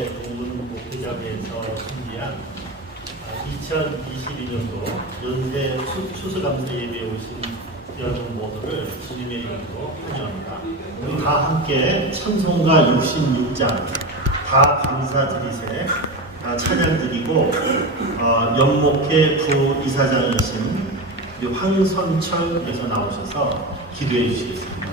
연세 동문 목회장에서 준비한 2022년도 연세 추수감사 예배에 오신 여러분 모두를 주님의 이름으로 환영합니다. 우리 다 함께 찬송가 66장 다 감사드리세 찬양드리고 연목회 부이사장이신 황선철에서 나오셔서 기도해 주시겠습니다.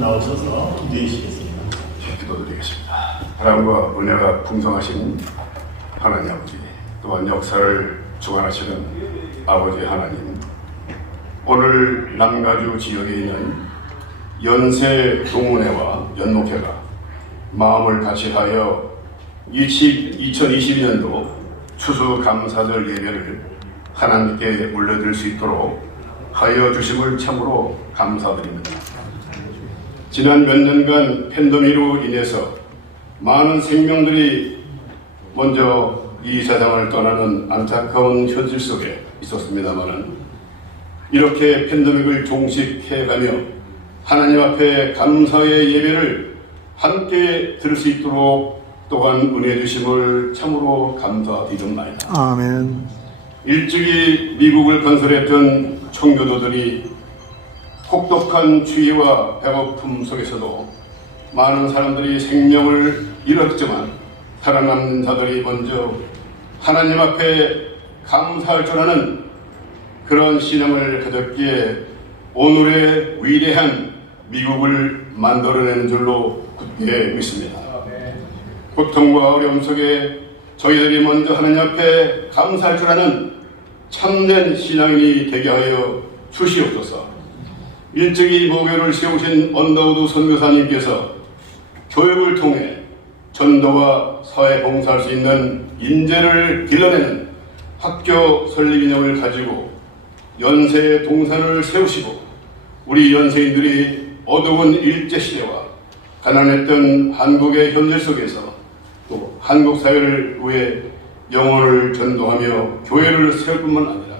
나오셔서 기도해 주시겠습니다. 기도드리겠습니다. 사랑과 은혜가 풍성하신 하나님 아버지, 또한 역사를 주관하시는 아버지 하나님, 오늘 남가주 지역에 있는 연세 동문회와 연목회가 마음을 다시하여 2022년도 추수감사절 예배를 하나님께 올려드릴 수 있도록 하여 주심을 참으로 감사드립니다. 지난 몇 년간 팬데믹으로 인해서 많은 생명들이 먼저 이 세상을 떠나는 안타까운 현실 속에 있었습니다마는, 이렇게 팬데믹을 종식해가며 하나님 앞에 감사의 예배를 함께 들을 수 있도록 또한 은혜 주심을 참으로 감사드립니다. 아멘. 일찍이 미국을 건설했던 청교도들이 혹독한 추위와 배고픔 속에서도 많은 사람들이 생명을 잃었지만, 살아남는 자들이 먼저 하나님 앞에 감사할 줄 아는 그런 신앙을 가졌기에 오늘의 위대한 미국을 만들어낸 줄로 굳게 믿습니다. 고통과 어려움 속에 저희들이 먼저 하나님 앞에 감사할 줄 아는 참된 신앙인이 되게 하여 주시옵소서. 일찍이 모교를 세우신 언더우드 선교사님께서 교육을 통해 전도와 사회 봉사할 수 있는 인재를 길러내는 학교 설립 이념을 가지고 연세 동산을 세우시고, 우리 연세인들이 어두운 일제시대와 가난했던 한국의 현실 속에서 또 한국 사회를 위해 영혼을 전도하며 교회를 세울 뿐만 아니라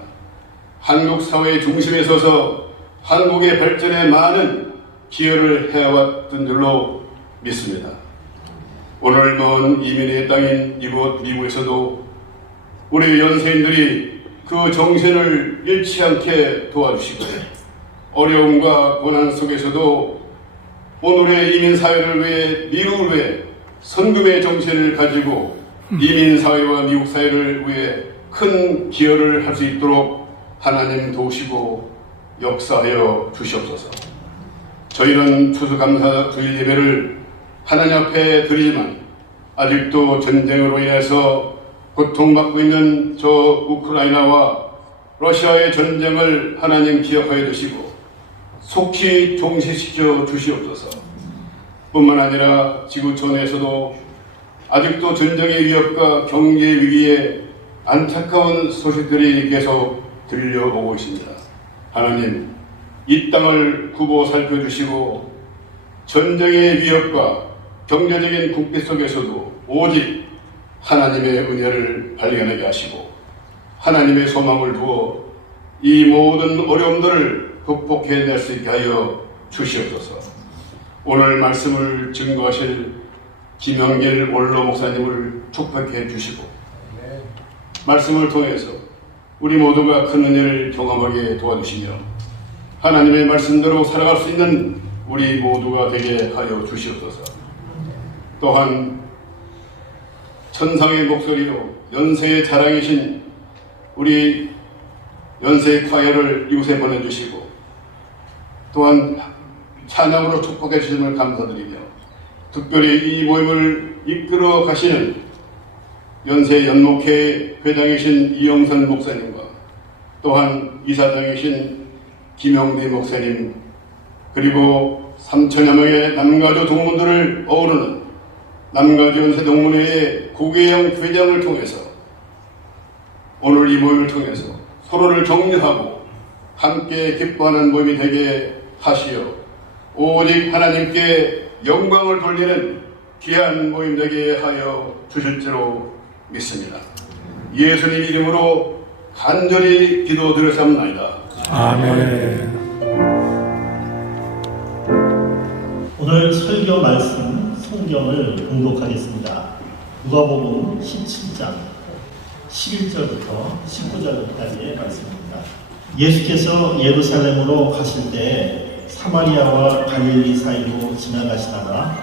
한국 사회의 중심에 서서 한국의 발전에 많은 기여를 해왔던 줄로 믿습니다. 오늘 먼 이민의 땅인 이곳 미국에서도 우리 연세인들이 그 정신을 잃지 않게 도와주시고 어려움과 고난 속에서도 오늘의 이민사회를 위해 미국을 위해 선금의 정신을 가지고 이민사회와 미국사회를 위해 큰 기여를 할 수 있도록 하나님 도우시고 역사하여 주시옵소서. 저희는 추수감사 주일 예배를 하나님 앞에 드리지만 아직도 전쟁으로 인해서 고통받고 있는 저 우크라이나와 러시아의 전쟁을 하나님 기억하여 주시고 속히 종식시켜 주시옵소서. 뿐만 아니라 지구촌에서도 아직도 전쟁의 위협과 경제 위기에 안타까운 소식들이 계속 들려오고 있습니다. 하나님, 이 땅을 구보 살펴주시고 전쟁의 위협과 경제적인 국비 속에서도 오직 하나님의 은혜를 발견하게 하시고 하나님의 소망을 두어 이 모든 어려움들을 극복해낼 수 있게 하여 주시옵소서. 오늘 말씀을 증거하실 김영길 원로 목사님을 축복해 주시고 말씀을 통해서 우리 모두가 큰 은혜를 경험하게 도와주시며 하나님의 말씀대로 살아갈 수 있는 우리 모두가 되게 하여 주시옵소서. 또한 천상의 목소리로 연세의 자랑이신 우리 연세 콰이어를 이곳에 보내주시고 또한 찬양으로 축복해 주심을 감사드리며 특별히 이 모임을 이끌어 가시는 연세 연목회 회장이신 이영선 목사님과 또한 이사장이신 김영대 목사님 그리고 3천여 명의 남가주 동문들을 어우르는 남가주 연세 동문회의 고계영 회장을 통해서 오늘 이 모임을 통해서 서로를 격려하고 함께 기뻐하는 모임이 되게 하시어 오직 하나님께 영광을 돌리는 귀한 모임 되게 하여 주실 줄로 믿습니다. 예수님 이름으로 간절히 기도드렸사옵나이다. 아멘. 오늘 설교 말씀 성경을 봉독하겠습니다. 누가복음 17장 11절부터 19절까지의 말씀입니다. 예수께서 예루살렘으로 가실 때 사마리아와 갈릴리 사이로 지나가시다가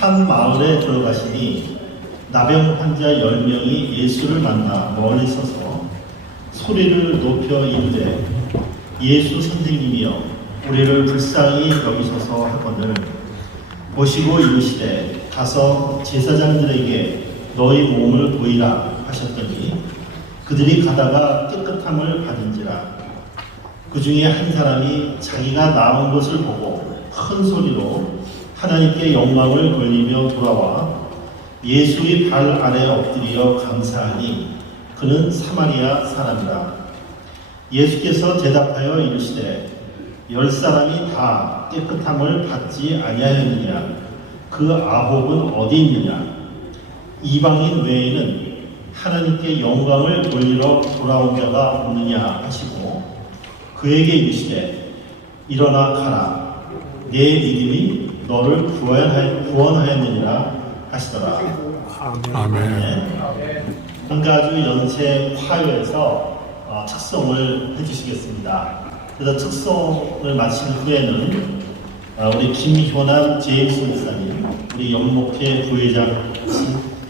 한 마을에 들어가시니 나병 환자 10명이 예수를 만나 멀리 서서 소리를 높여 이르되 예수 선생님이여 우리를 불쌍히 여기소서 하거늘 보시고 이르시되 가서 제사장들에게 너희 몸을 보이라 하셨더니 그들이 가다가 깨끗함을 받은지라. 그 중에 한 사람이 자기가 나은 것을 보고 큰 소리로 하나님께 영광을 돌리며 돌아와 예수의 발 아래 엎드려 감사하니 그는 사마리아 사람이라. 예수께서 대답하여 이르시되 10사람이 다 깨끗함을 받지 아니하였느냐? 그 9은 어디 있느냐? 이방인 외에는 하나님께 영광을 돌리러 돌아온 자가 없느냐 하시고 그에게 이르시되 일어나 가라. 내 믿음이 너를 구원하였느니라 하시더라. 아멘. 한가주 연세 화요에서 특송을 해주시겠습니다. 그래서 특송을 마친 후에는 우리 김효남 제임스 목사님, 우리 연목회 부회장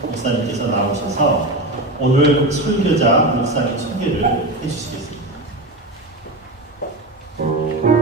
목사님께서 나오셔서 오늘 설교자 목사님 소개를 해주시겠습니다. 그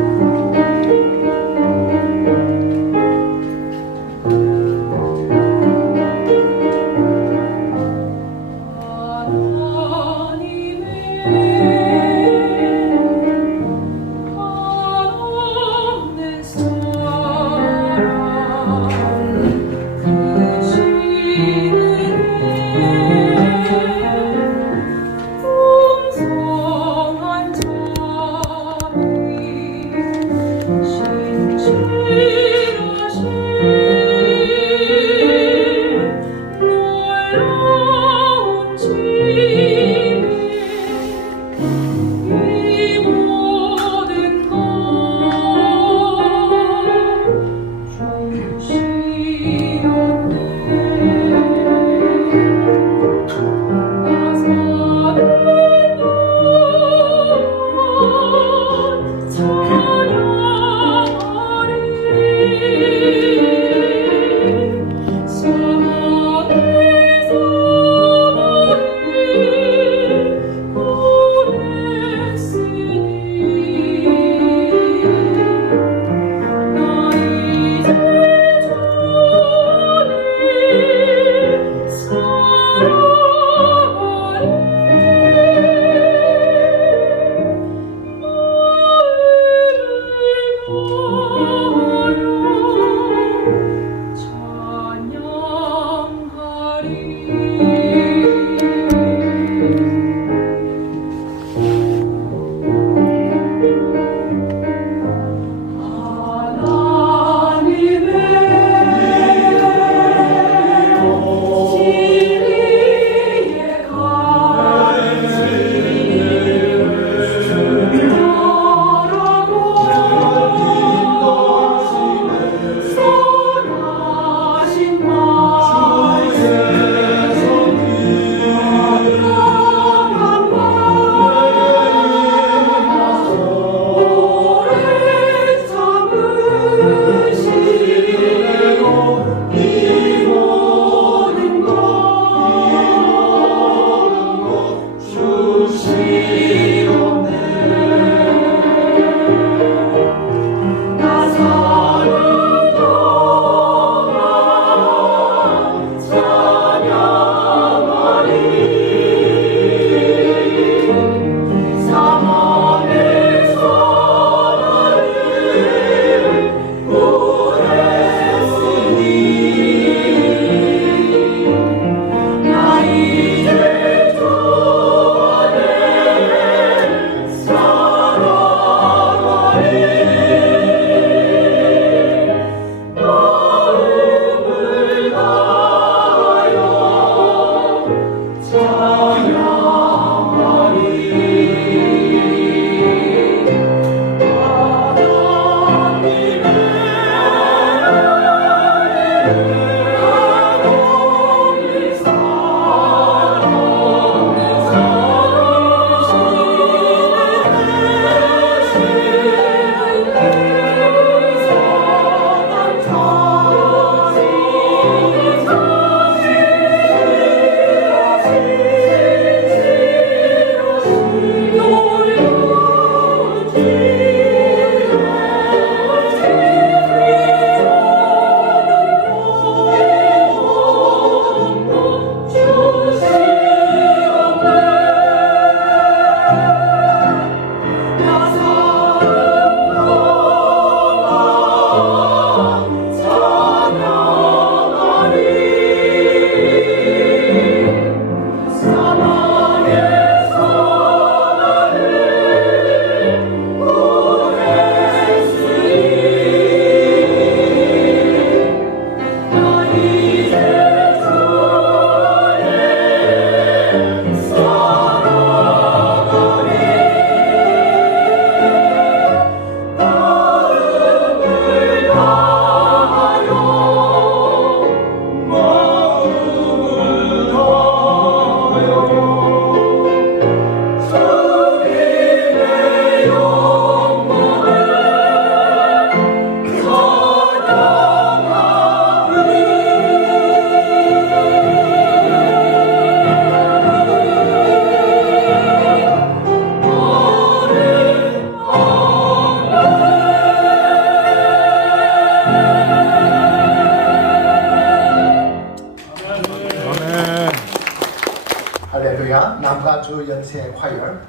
감사합니다. 남가주 연세 화열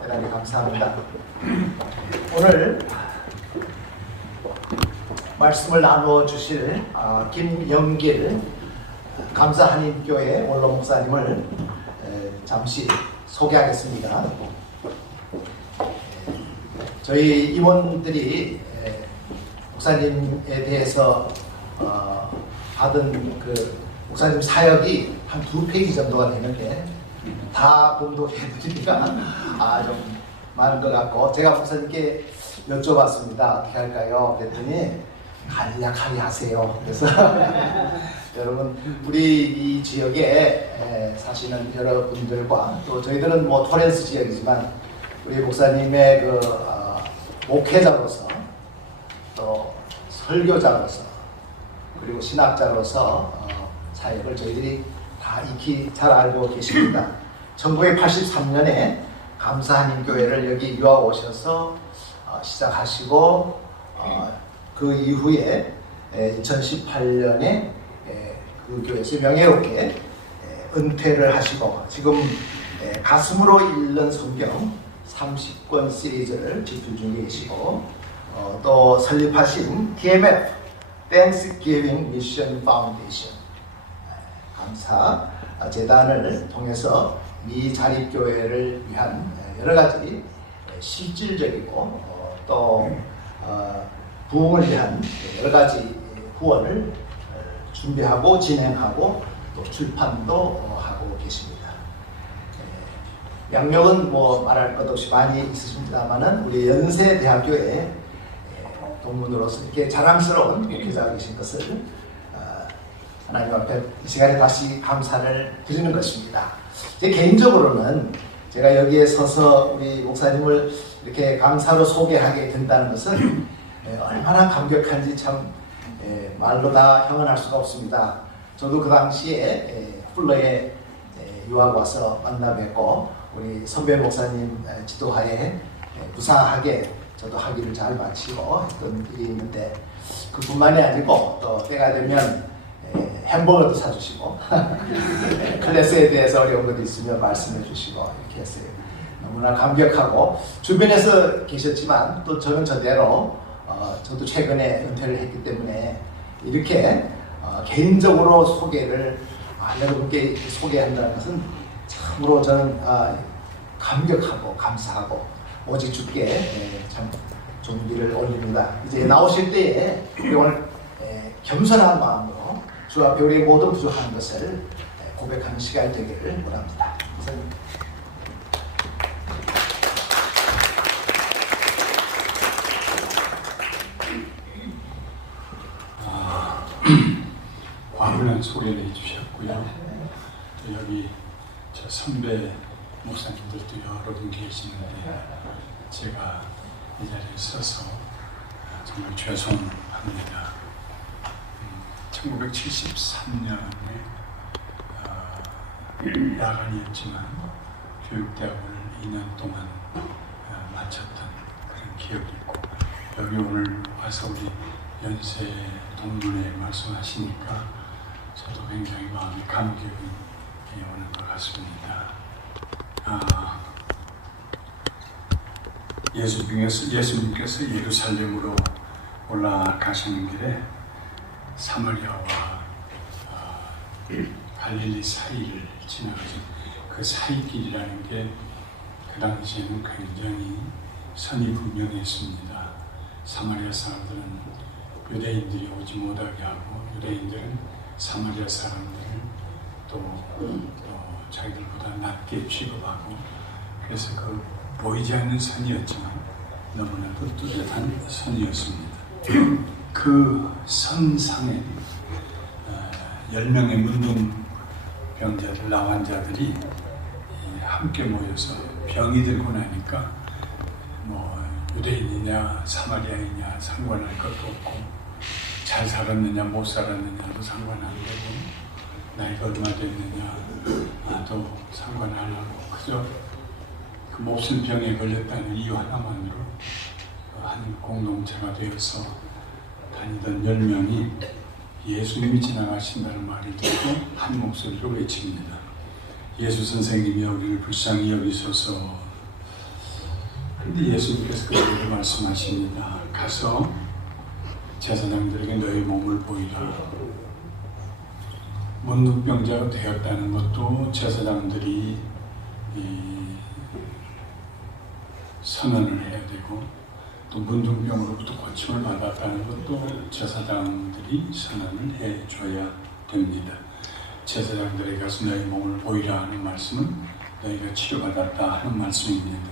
대단히 감사합니다. 오늘 말씀을 나누어 주실 김영길 감사한인교회 원로 목사님을 잠시 소개하겠습니다. 저희 임원들이 목사님에 대해서 받은 그 목사님 사역이 한 2페이지 정도가 되는데 다 봉독해드리니까 좀 많은 것 같고, 제가 목사님께 여쭤봤습니다. 어떻게 할까요? 그랬더니 간략하게 하세요. 그래서 여러분, 우리 이 지역에 사시는 여러분들과 또 저희들은 뭐 토렌스 지역이지만 우리 목사님의 그 목회자로서 또 설교자로서 그리고 신학자로서 사역을 저희들이 다 익히 잘 알고 계십니다. 1983년에 감사한인교회를 여기 유학 오셔서 시작하시고 그 이후에 2018년에 그 교회에서 명예롭게 은퇴를 하시고 지금 가슴으로 읽는 성경 30권 시리즈를 집필 중에 계시고 또 설립하신 TMF Thanksgiving Mission Foundation 감사 재단을 통해서 이 자립교회를 위한 여러 가지 실질적이고 또 부흥을 위한 여러 가지 후원을 준비하고 진행하고 또 출판도 하고 계십니다. 양력은 뭐 말할 것 없이 많이 있으십니다만은 우리 연세대학교에 동문으로서 이렇게 자랑스러운 목회자가 계신 것을 하나님 앞에 이 시간에 다시 감사를 드리는 것입니다. 제 개인적으로는 제가 여기에 서서 우리 목사님을 이렇게 감사로 소개하게 된다는 것은 얼마나 감격한지 참 말로 다 형언할 수가 없습니다. 저도 그 당시에 플러에 유학 와서 만나 뵙고 우리 선배 목사님 지도하에 무사하게 저도 학위를 잘 마치고 했던 일이 있는데, 그뿐만이 아니고 또 때가 되면 햄버거도 사주시고 클래스에 대해서 어려운 것도 있으면 말씀해 주시고 이렇게 했어요. 너무나 감격하고, 주변에서 계셨지만 또 저는 저대로 저도 최근에 은퇴를 했기 때문에 이렇게 개인적으로 소개를 여러분께 소개한다는 것은 참으로 저는 감격하고 감사하고 오직 주께 참 존귀를 올립니다. 이제 나오실 때에 오늘 겸손한 마음으로 주 앞에 우리의 모든 부족한 것을 고백하는 시간이 되기를 원합니다. 과분한 소개를 해주셨고요. 또 여기 저 선배 목사님들도 여러 분 계시는데 제가 이 자리에 서서 정말 죄송합니다. 1973년에 야간이었지만 교육대학원을 2년 동안 마쳤던 그런 기억이 있고, 여기 오늘 와서 우리 연세 동문회 말씀하시니까 저도 굉장히 마음이 감격이 오는 것 같습니다. 예수님께서 예루살렘으로 올라가시는 길에 사마리아와 갈릴리 사이를 지나가신 그 사이길이라는 게 그 당시에는 굉장히 선이 분명했습니다. 사마리아 사람들은 유대인들이 오지 못하게 하고, 유대인들은 사마리아 사람들을 또 자기들보다 낮게 취급하고, 그래서 그 보이지 않는 선이었지만 너무나도 뚜렷한 선이었습니다. 그 선상에 10명의 문둥병자들, 나환자들이 함께 모여서 병이 들고 나니까 뭐 유대인이냐 사마리아이냐 상관할 것도 없고, 잘 살았느냐 못 살았느냐도 상관 안 되고, 나이가 얼마 됐느냐도 상관 안 하고, 그저 그 몹쓸 병에 걸렸다는 이유 하나만으로 한 공동체가 되어서 다니던 10명이 예수님이 지나가신다는 말을 듣고 한 목소리로 외칩니다. 예수 선생님이 우리를 불쌍히 여기소서. 그런데 예수님께서 그들에게 말씀하십니다. 가서 제사장들에게 너희 몸을 보이라. 문둥병자가 되었다는 것도 제사장들이 선언을 해야 되고, 또 문둥병으로부터 고침을 받았다는 것도 제사장들이 선언을 해줘야 됩니다. 제사장들에게 가서 너희 몸을 보이라 하는 말씀은 너희가 치료받았다 하는 말씀입니다.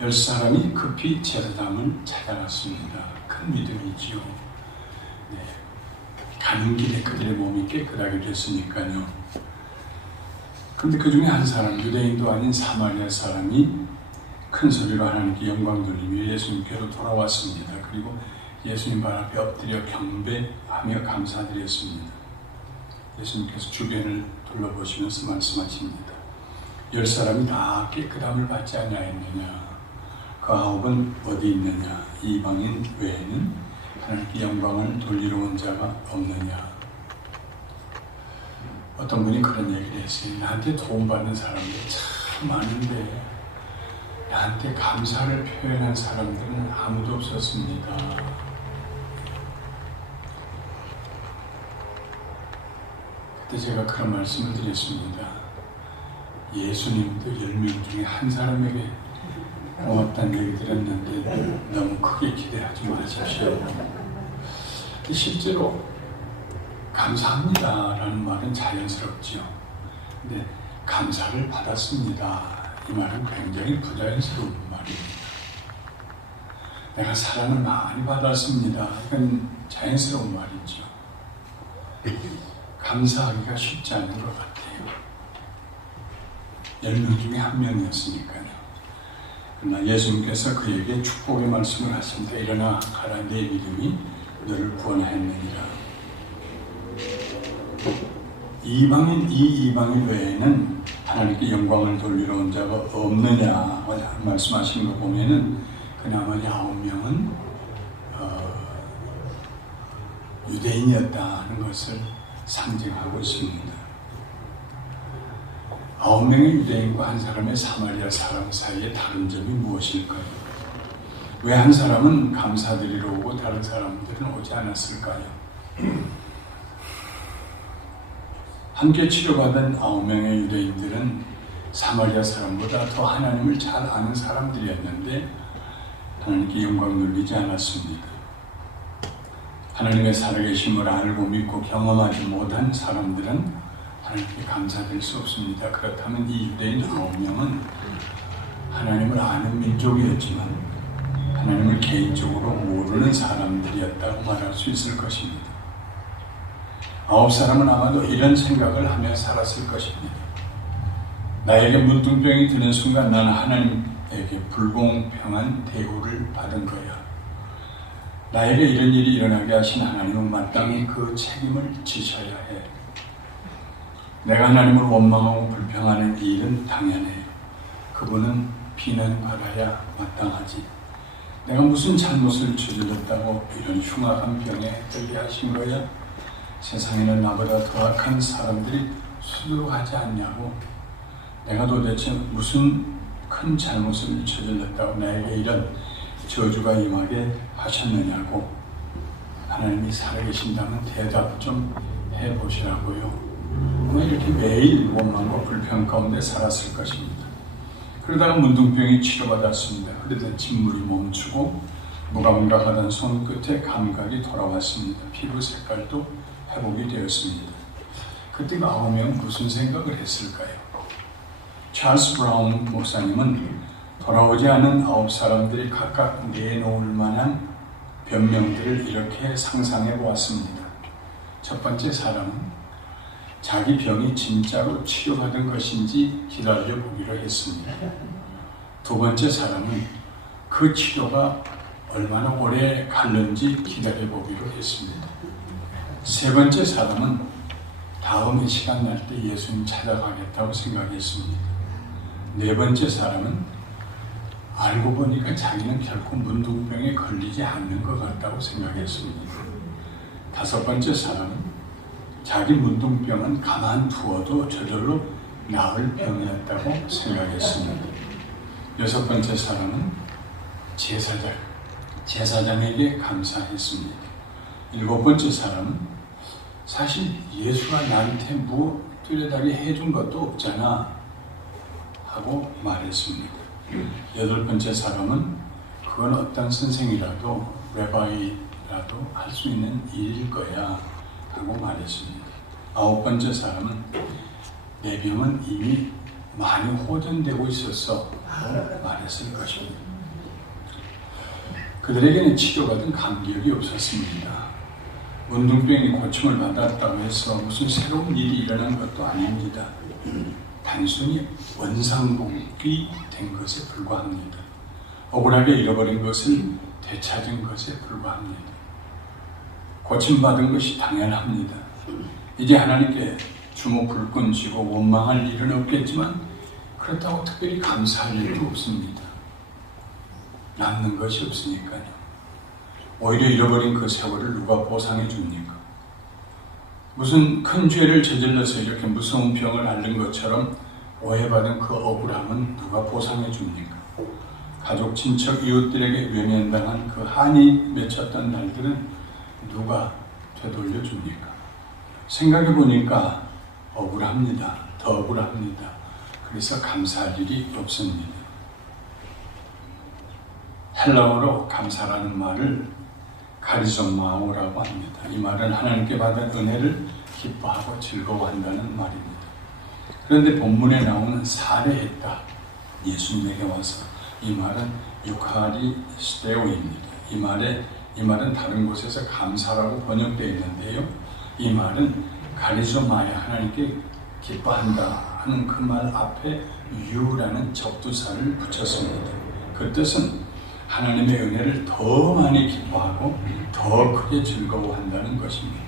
10사람이 급히 제사장을 찾아갔습니다. 큰 믿음이지요. 네. 가는 길에 그들의 몸이 깨끗하게 됐으니까요. 그런데 그 중에 한 사람, 유대인도 아닌 사마리아 사람이 큰 소리로 하나님께 영광 돌리며 예수님께로 돌아왔습니다. 그리고 예수님 발 앞에 엎드려 경배하며 감사드렸습니다. 예수님께서 주변을 둘러보시면서 말씀하십니다. 10사람이 다 깨끗함을 받지 아니하였느냐? 그 9은 어디 있느냐? 이방인 외에는 하나님께 영광을 돌리러 온 자가 없느냐? 어떤 분이 그런 얘기를 했어요. 나한테 도움받는 사람들이 참 많은데 나한테 감사를 표현한 사람들은 아무도 없었습니다. 그때 제가 그런 말씀을 드렸습니다. 예수님도 10명 중에 한 사람에게 고맙다는 얘기 드렸는데 너무 크게 기대하지 마십시오. 실제로 감사합니다 라는 말은 자연스럽지요. 근데 감사를 받았습니다 이 말은 굉장히 부자연스러운 말입니다. 내가 사랑을 많이 받았습니다. 이건 자연스러운 말이죠. 감사하기가 쉽지 않은 것 같아요. 10명 중에 한 명이었으니까요. 그러나 예수님께서 그에게 축복의 말씀을 하십니다. 일어나 가라, 내 믿음이 너를 구원하였느니라. 이 이방인 외에는 하나님께 영광을 돌리러 온 자가 없느냐 말씀하신 거 보면은 그 나머지 9명은 유대인이었다는 것을 상징하고 있습니다. 9명의 유대인과 한 사람의 사마리아 사람 사이에 다른 점이 무엇일까요? 왜 한 사람은 감사드리러 오고 다른 사람들은 오지 않았을까요? 함께 치료받은 9명의 유대인들은 사마리아 사람보다 더 하나님을 잘 아는 사람들이었는데 하나님께 영광 돌리지 않았습니다. 하나님의 살아계심을 알고 믿고 경험하지 못한 사람들은 하나님께 감사될 수 없습니다. 그렇다면 이 유대인 9명은 하나님을 아는 민족이었지만 하나님을 개인적으로 모르는 사람들이었다고 말할 수 있을 것입니다. 9사람은 아마도 이런 생각을 하며 살았을 것입니다. 나에게 문둥병이 드는 순간 나는 하나님에게 불공평한 대우를 받은 거야. 나에게 이런 일이 일어나게 하신 하나님은 마땅히 그 책임을 지셔야 해. 내가 하나님을 원망하고 불평하는 이 일은 당연해. 그분은 비난받아야 마땅하지. 내가 무슨 잘못을 저질렀다고 이런 흉악한 병에 들게 하신 거야? 세상에는 나보다 더 악한 사람들이 수두룩하지 않냐고. 내가 도대체 무슨 큰 잘못을 저질렀다고 나에게 이런 저주가 임하게 하셨느냐고. 하나님이 살아계신다면 대답 좀 해보시라고요. 이렇게 매일 원망과 불평 가운데 살았을 것입니다. 그러다가 문둥병이 치료받았습니다. 그러다 진물이 멈추고 무감각하던 손끝에 감각이 돌아왔습니다. 피부 색깔도 회복이 되었습니다. 그때 그 9명은 무슨 생각을 했을까요? 찰스 브라운 목사님은 돌아오지 않은 9사람들이 각각 내놓을 만한 변명들을 이렇게 상상해 보았습니다. 첫 번째 사람은 자기 병이 진짜로 치료받은 것인지 기다려 보기로 했습니다. 두 번째 사람은 그 치료가 얼마나 오래 갈는지 기다려 보기로 했습니다. 세 번째 사람은 다음에 시간 날 때 예수님 찾아가겠다고 생각했습니다. 네 번째 사람은 알고 보니까 자기는 결코 문둥병에 걸리지 않는 것 같다고 생각했습니다. 다섯 번째 사람은 자기 문둥병은 가만두어도 저절로 나을 병이었다고 생각했습니다. 여섯 번째 사람은 제사장에게 감사했습니다. 일곱 번째 사람은 사실 예수가 나한테 뭐 뚜렷하게 해준 것도 없잖아 하고 말했습니다. 여덟 번째 사람은 그건 어떤 선생이라도 레바이라도 할 수 있는 일일 거야 하고 말했습니다. 아홉 번째 사람은 내 병은 이미 많이 호전되고 있었어 하고 말했을 것입니다. 그들에게는 치료받은 감격이 없었습니다. 문둥병이 고침을 받았다고 해서 무슨 새로운 일이 일어난 것도 아닙니다. 단순히 원상복귀 된 것에 불과합니다. 억울하게 잃어버린 것을 되찾은 것에 불과합니다. 고침받은 것이 당연합니다. 이제 하나님께 주먹불 끈쥐고 원망할 일은 없겠지만 그렇다고 특별히 감사할 일도 없습니다. 남는 것이 없으니까요. 오히려 잃어버린 그 세월을 누가 보상해 줍니까? 무슨 큰 죄를 저질러서 이렇게 무서운 병을 앓는 것처럼 오해받은 그 억울함은 누가 보상해 줍니까? 가족, 친척, 이웃들에게 외면당한 그 한이 맺혔던 날들은 누가 되돌려 줍니까? 생각해 보니까 억울합니다. 더 억울합니다. 그래서 감사할 일이 없습니다. 헬라어로 감사라는 말을 카리조마오라고 합니다. 이 말은 하나님께 받은 은혜를 기뻐하고 즐거워한다는 말입니다. 그런데 본문에 나오는 살해했다, 예수님에게 와서, 이 말은 유카리스테오입니다. 이 말은 다른 곳에서 감사라고 번역되어 있는데요. 이 말은 카리조마야, 하나님께 기뻐한다 하는 그 말 앞에 유라는 접두사를 붙였습니다. 그 뜻은 하나님의 은혜를 더 많이 기뻐하고 더 크게 즐거워한다는 것입니다.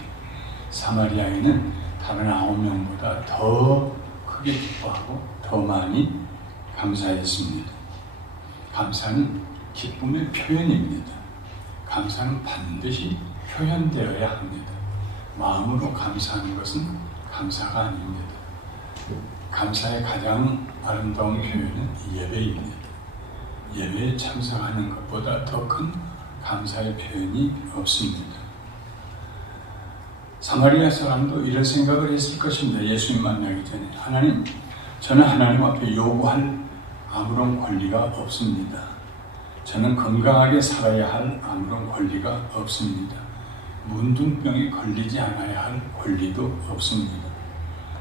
사마리아인은 다른 9명보다 더 크게 기뻐하고 더 많이 감사했습니다. 감사는 기쁨의 표현입니다. 감사는 반드시 표현되어야 합니다. 마음으로 감사하는 것은 감사가 아닙니다. 감사의 가장 아름다운 표현은 예배입니다. 예배에 참석하는 것보다 더 큰 감사의 표현이 없습니다. 사마리아 사람도 이런 생각을 했을 것입니다. 예수님 만나기 전에, 하나님, 저는 하나님 앞에 요구할 아무런 권리가 없습니다. 저는 건강하게 살아야 할 아무런 권리가 없습니다. 문둥병에 걸리지 않아야 할 권리도 없습니다.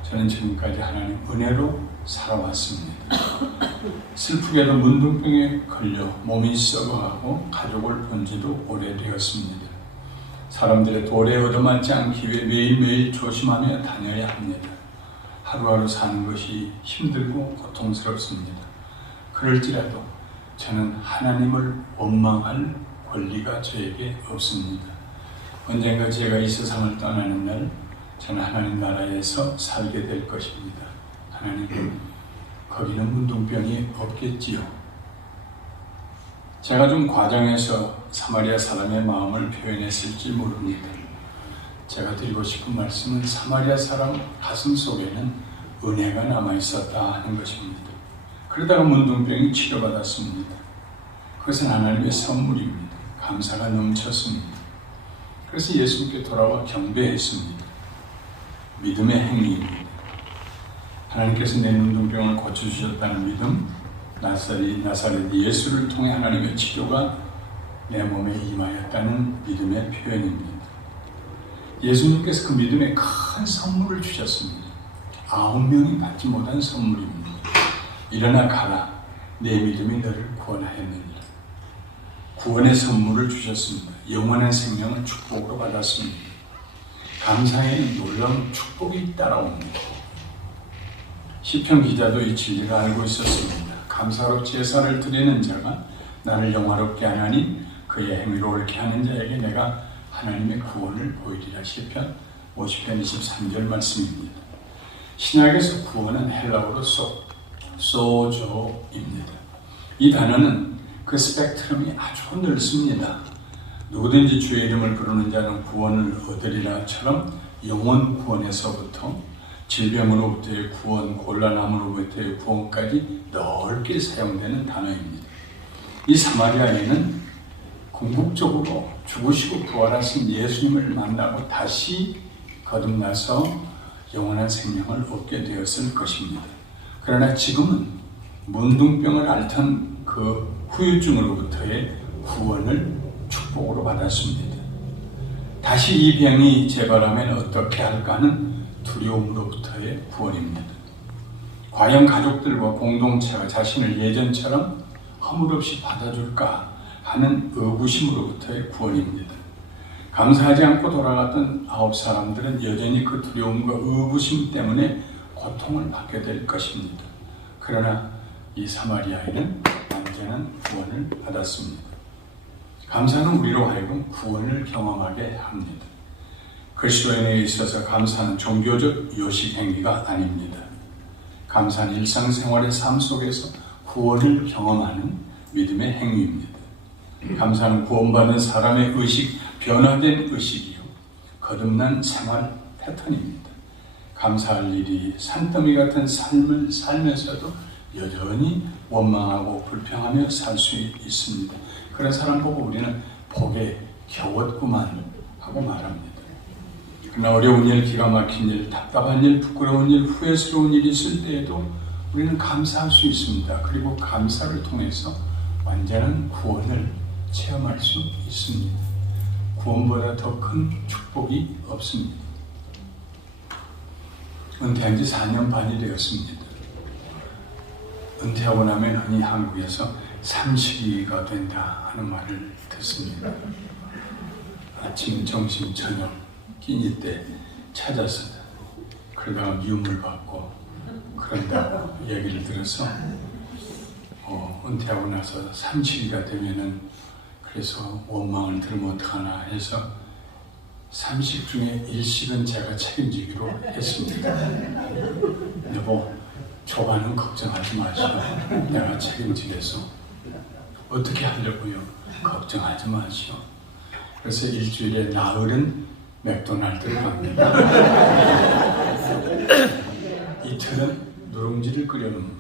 저는 지금까지 하나님 은혜로 살아왔습니다. 슬프게도 문둥병에 걸려 몸이 썩어가고 가족을 본 지도 오래되었습니다. 사람들의 돌에 얻어맞지 않기 위해 매일매일 조심하며 다녀야 합니다. 하루하루 사는 것이 힘들고 고통스럽습니다. 그럴지라도 저는 하나님을 원망할 권리가 저에게 없습니다. 언젠가 제가 이 세상을 떠나는 날 저는 하나님 나라에서 살게 될 것입니다. 하나님, 거기는 문둥병이 없겠지요. 제가 좀 과장해서 사마리아 사람의 마음을 표현했을지 모릅니다. 제가 드리고 싶은 말씀은 사마리아 사람 가슴 속에는 은혜가 남아있었다 하는 것입니다. 그러다가 문둥병이 치료받았습니다. 그것은 하나님의 선물입니다. 감사가 넘쳤습니다. 그래서 예수님께 돌아와 경배했습니다. 믿음의 행위입니다. 하나님께서 내 문둥병을 고쳐주셨다는 믿음, 나사렛 예수를 통해 하나님의 치료가 내 몸에 임하였다는 믿음의 표현입니다. 예수님께서 그 믿음에 큰 선물을 주셨습니다. 9명이 받지 못한 선물입니다. 일어나 가라, 내 믿음이 너를 구원하였느니라. 구원의 선물을 주셨습니다. 영원한 생명을 축복으로 받았습니다. 감사에는 놀라운 축복이 따라옵니다. 시편 기자도 이 진리를 알고 있었습니다. 감사로 제사를 드리는 자가 나를 영화롭게 하나니 그의 행위로 옳게 하는 자에게 내가 하나님의 구원을 보이리라. 시편 50편 23절 말씀입니다. 신약에서 구원은 헬라어로 소조입니다. 이 단어는 그 스펙트럼이 아주 넓습니다. 누구든지 주의 이름을 부르는 자는 구원을 얻으리라처럼 영혼 구원에서부터 질병으로부터의 구원, 곤란함으로부터의 구원까지 넓게 사용되는 단어입니다. 이 사마리아인은 궁극적으로 죽으시고 부활하신 예수님을 만나고 다시 거듭나서 영원한 생명을 얻게 되었을 것입니다. 그러나 지금은 문둥병을 앓던 그 후유증으로부터의 구원을 축복으로 받았습니다. 다시 이 병이 재발하면 어떻게 할까 하는 두려움으로부터의 구원입니다. 과연 가족들과 공동체가 자신을 예전처럼 허물없이 받아줄까 하는 의구심으로부터의 구원입니다. 감사하지 않고 돌아갔던 9사람들은 여전히 그 두려움과 의구심 때문에 고통을 받게 될 것입니다. 그러나 이 사마리아인은 완전한 구원을 받았습니다. 감사는 우리로 하여금 구원을 경험하게 합니다. 그리스도인에 있어서 감사는 종교적 요식 행위가 아닙니다. 감사는 일상생활의 삶 속에서 구원을 경험하는 믿음의 행위입니다. 감사는 구원받은 사람의 의식, 변화된 의식이요, 거듭난 생활 패턴입니다. 감사할 일이 산더미 같은 삶을 살면서도 여전히 원망하고 불평하며 살 수 있습니다. 그런 사람 보고 우리는 복에 겨웠구만 하고 말합니다. 그러나 어려운 일, 기가 막힌 일, 답답한 일, 부끄러운 일, 후회스러운 일이 있을 때에도 우리는 감사할 수 있습니다. 그리고 감사를 통해서 완전한 구원을 체험할 수 있습니다. 구원보다 더 큰 축복이 없습니다. 은퇴한 지 4년 반이 되었습니다. 은퇴하고 나면 흔히 한국에서 삼식이가 된다 하는 말을 듣습니다. 아침, 점심, 저녁 끼니 때 찾아서 그러다가 미움을 받고 그런다고 얘기를 들어서 은퇴하고 나서 삼식이가 되면은 그래서 원망을 들으면 어떡하나 해서 삼식 중에 일식은 제가 책임지기로 했습니다. 여보, 초반은 걱정하지 마시오. 내가 책임지겠소. 어떻게 하려고요? 걱정하지 마시오. 그래서 일주일에 나흘은 맥도날드를 갑니다. 이틀은 누룽지를 끓여놓습니다.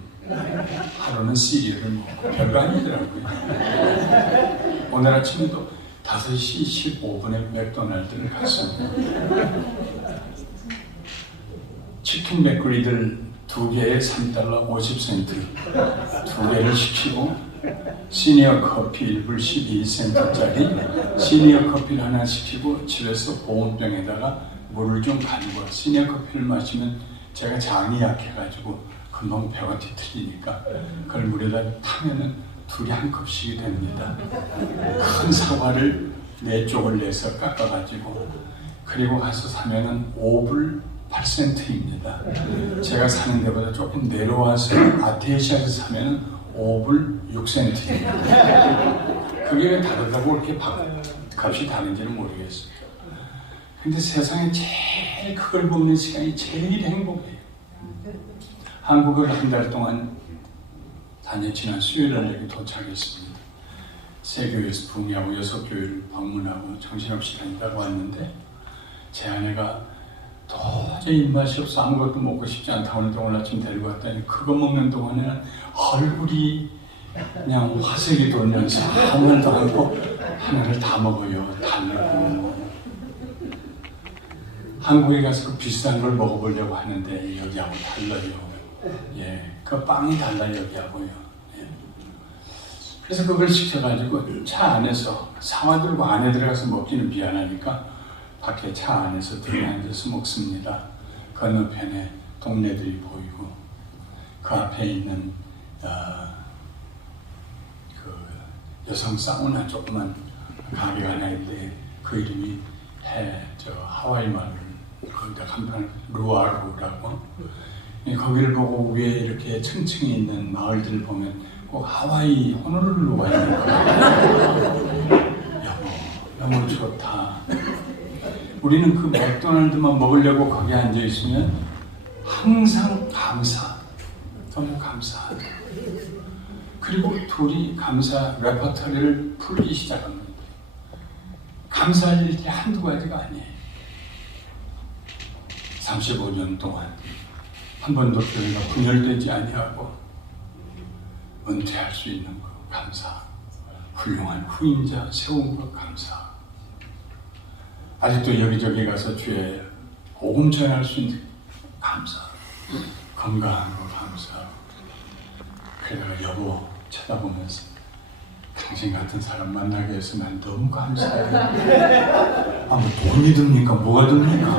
하루는 시리얼을 먹고 별거 아니더라고요. 오늘 아침에도 5시 15분에 맥도날드를 갔습니다. 치킨 맥그리들 2개에 $3 50센트 2개를 시키고 시니어 커피 1불 12센트짜리 시니어 커피를 하나 시키고 집에서 보온병에다가 물을 좀 가지고 시니어 커피를 마시면 제가 장이 약해가지고 금방 배가 뒤틀리니까 그걸 물에다 타면은 둘이 한 컵씩이 됩니다. 큰 사과를 4쪽을 내서 깎아가지고 그리고 가서 사면은 5불 8센트입니다. 제가 사는 데보다 조금 내려와서 아테시아에서 사면은 5불 6센트입니다. 그게 왜 다르다고 이렇게 값이 다른지는 모르겠어요. 근데 세상에 제일 그걸 먹는 시간이 제일 행복해요. 한국을 한 달 동안 지난 수요일날 여기 도착했습니다. 세 교회에서 부흥하고 6교회를 방문하고 정신없이 다니다가 왔는데 제 아내가 도저히 입맛이 없어 아무것도 먹고 싶지 않다고 하는데 오늘 아침 데리고 왔더니 그거 먹는 동안에는 얼굴이 그냥 화색이 돌면서 아무 말도 안 하고 하나를 다 먹어요. 달라고. 한국에 가서 그 비싼 걸 먹어보려고 하는데 여기하고 달라요. 예, 그 빵이 달라 여기하고요. 예. 그래서 그걸 시켜가지고 차 안에서 사와 들고 안에 들어가서 먹기는 미안하니까 밖에 차 안에서 등에 앉아서 먹습니다. 건너편에 동네들이 보이고 그 앞에 있는 그 여성 사우나 조그만 가게가 하나 있는데 그 이름이 하와이 말을 거기다 간판 루아루라고. 거기를 보고 위에 이렇게 층층이 있는 마을들을 보면 꼭 하와이 호놀룰루가 있는 거예요. 여보, 너무 좋다. 우리는 그 맥도날드만 먹으려고 거기 앉아 있으면 항상 너무 감사하다. 그리고 둘이 감사 레퍼토리를 풀기 시작합니다. 감사할 일이 한두 가지가 아니에요. 35년 동안 한 번도 교회가 분열되지 아니하고 은퇴할 수 있는 것 감사. 훌륭한 후임자 세운 것 감사. 아직도 여기저기 가서 주의 복음 전할 수 있는 감사. 건강한 것 감사. 그러다가 여보 쳐다보면서 당신 같은 사람 만나게 해서 난 너무 감사해. 뭐 돈이 듭니까? 뭐가 듭니까?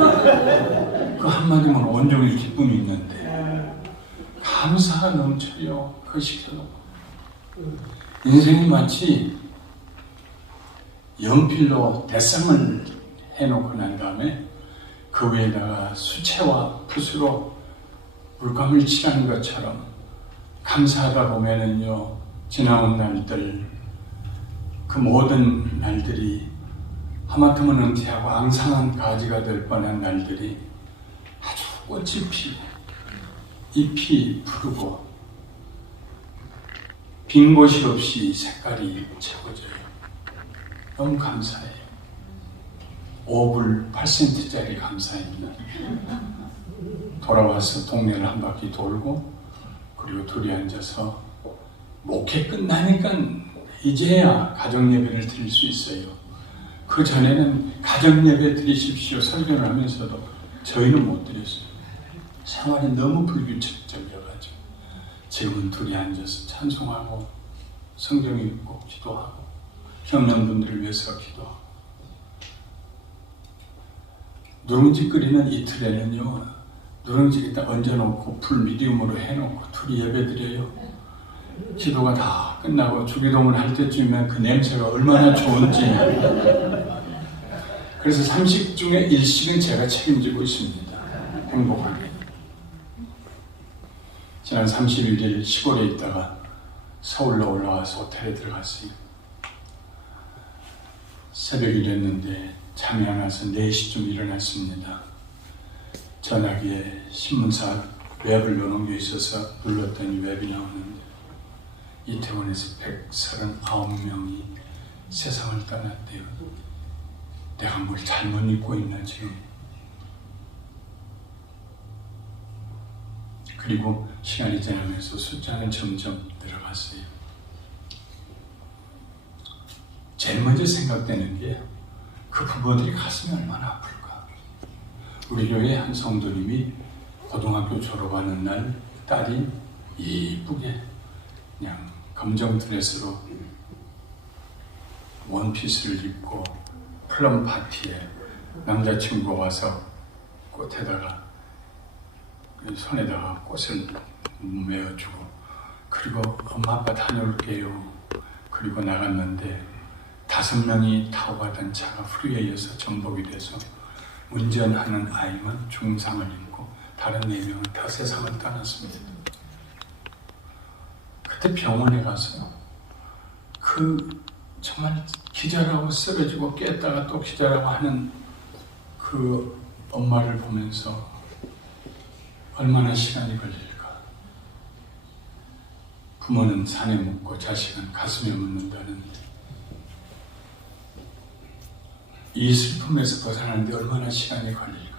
그 한마디면 온종일 기쁨이 있는데 감사가 넘쳐요. 그 시켜놓고 인생이 마치 연필로 대상을 해놓고 난 다음에 그 위에다가 수채와 붓으로 물감을 칠하는 것처럼 감사하다 보면은요, 지나온 날들, 그 모든 날들이 하마터면 은퇴하고 앙상한 가지가 될 뻔한 날들이 아주 꽃이 피고 잎이 푸르고 빈 곳이 없이 색깔이 채워져요. 너무 감사해요. 5불 8센트짜리 감사입니다. 돌아와서 동네를 한 바퀴 돌고 그리고 둘이 앉아서 목회 끝나니까 이제야 가정예배를 드릴 수 있어요. 그 전에는 가정예배 드리십시오 설교를 하면서도 저희는 못 드렸어요. 생활이 너무 불규칙적이어가지고 지금은 둘이 앉아서 찬송하고 성경 읽고 기도하고 병난 분들을 위해서 기도하고 누룽지 끓이는 이틀에는요 누룽지에다 얹어놓고 불 미디움으로 해놓고 둘이 예배드려요. 기도가 다 끝나고 주기도문을 할 때쯤이면 그 냄새가 얼마나 좋은지. 그래서 30 중에 1식은 제가 책임지고 있습니다. 행복하게. 지난 31일 시골에 있다가 서울로 올라와서 호텔에 들어갔어요. 새벽이 됐는데 잠이 안 와서 4시쯤 일어났습니다. 전화기에 신문사 웹을 넣어놓은 게 있어서 눌렀더니 웹이 나오는데 이태원에서 139명이 세상을 떠났대요. 내가 뭘 잘못 잊고 있나 지금. 그리고 시간이 지나면서 숫자는 점점 늘어갔어요. 제일 먼저 생각되는 게 그 부모들이 가슴이 얼마나 아플까. 우리 교회 한 성도님이 고등학교 졸업하는 날 딸이 이쁘게 그냥 검정 드레스로 원피스를 입고 플럼 파티에 남자친구가 와서 꽃에다가 손에다가 꽃을 메어주고 그리고 엄마 아빠 다녀올게요. 그리고 나갔는데 5명이 타고 가던 차가 후리에 전복이 돼서 운전하는 아이만 중상을 입고 다른 4명은 다 세상을 떠났습니다. 그때 병원에 가서 그 정말 기절하고 쓰러지고 깼다가 또 기절하고 하는 그 엄마를 보면서 얼마나 시간이 걸릴까. 부모는 산에 묻고 자식은 가슴에 묻는다는데 이 슬픔에서 벗어나는데 얼마나 시간이 걸릴까.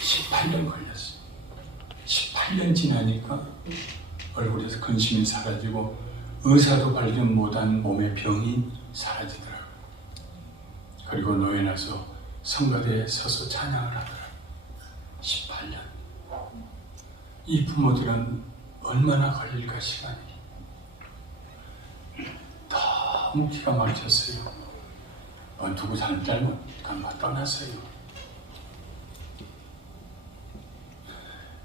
18년 걸렸어요. 18년 지나니까 얼굴에서 근심이 사라지고 의사도 발견 못한 몸의 병이 사라지더라고요. 그리고 노예나서 성가대에 서서 찬양을 하더라고요. 18년. 이 부모들은 얼마나 걸릴까 시간이. 너무 기가 막혔어요. 누구 잘못 감마 떠났어요.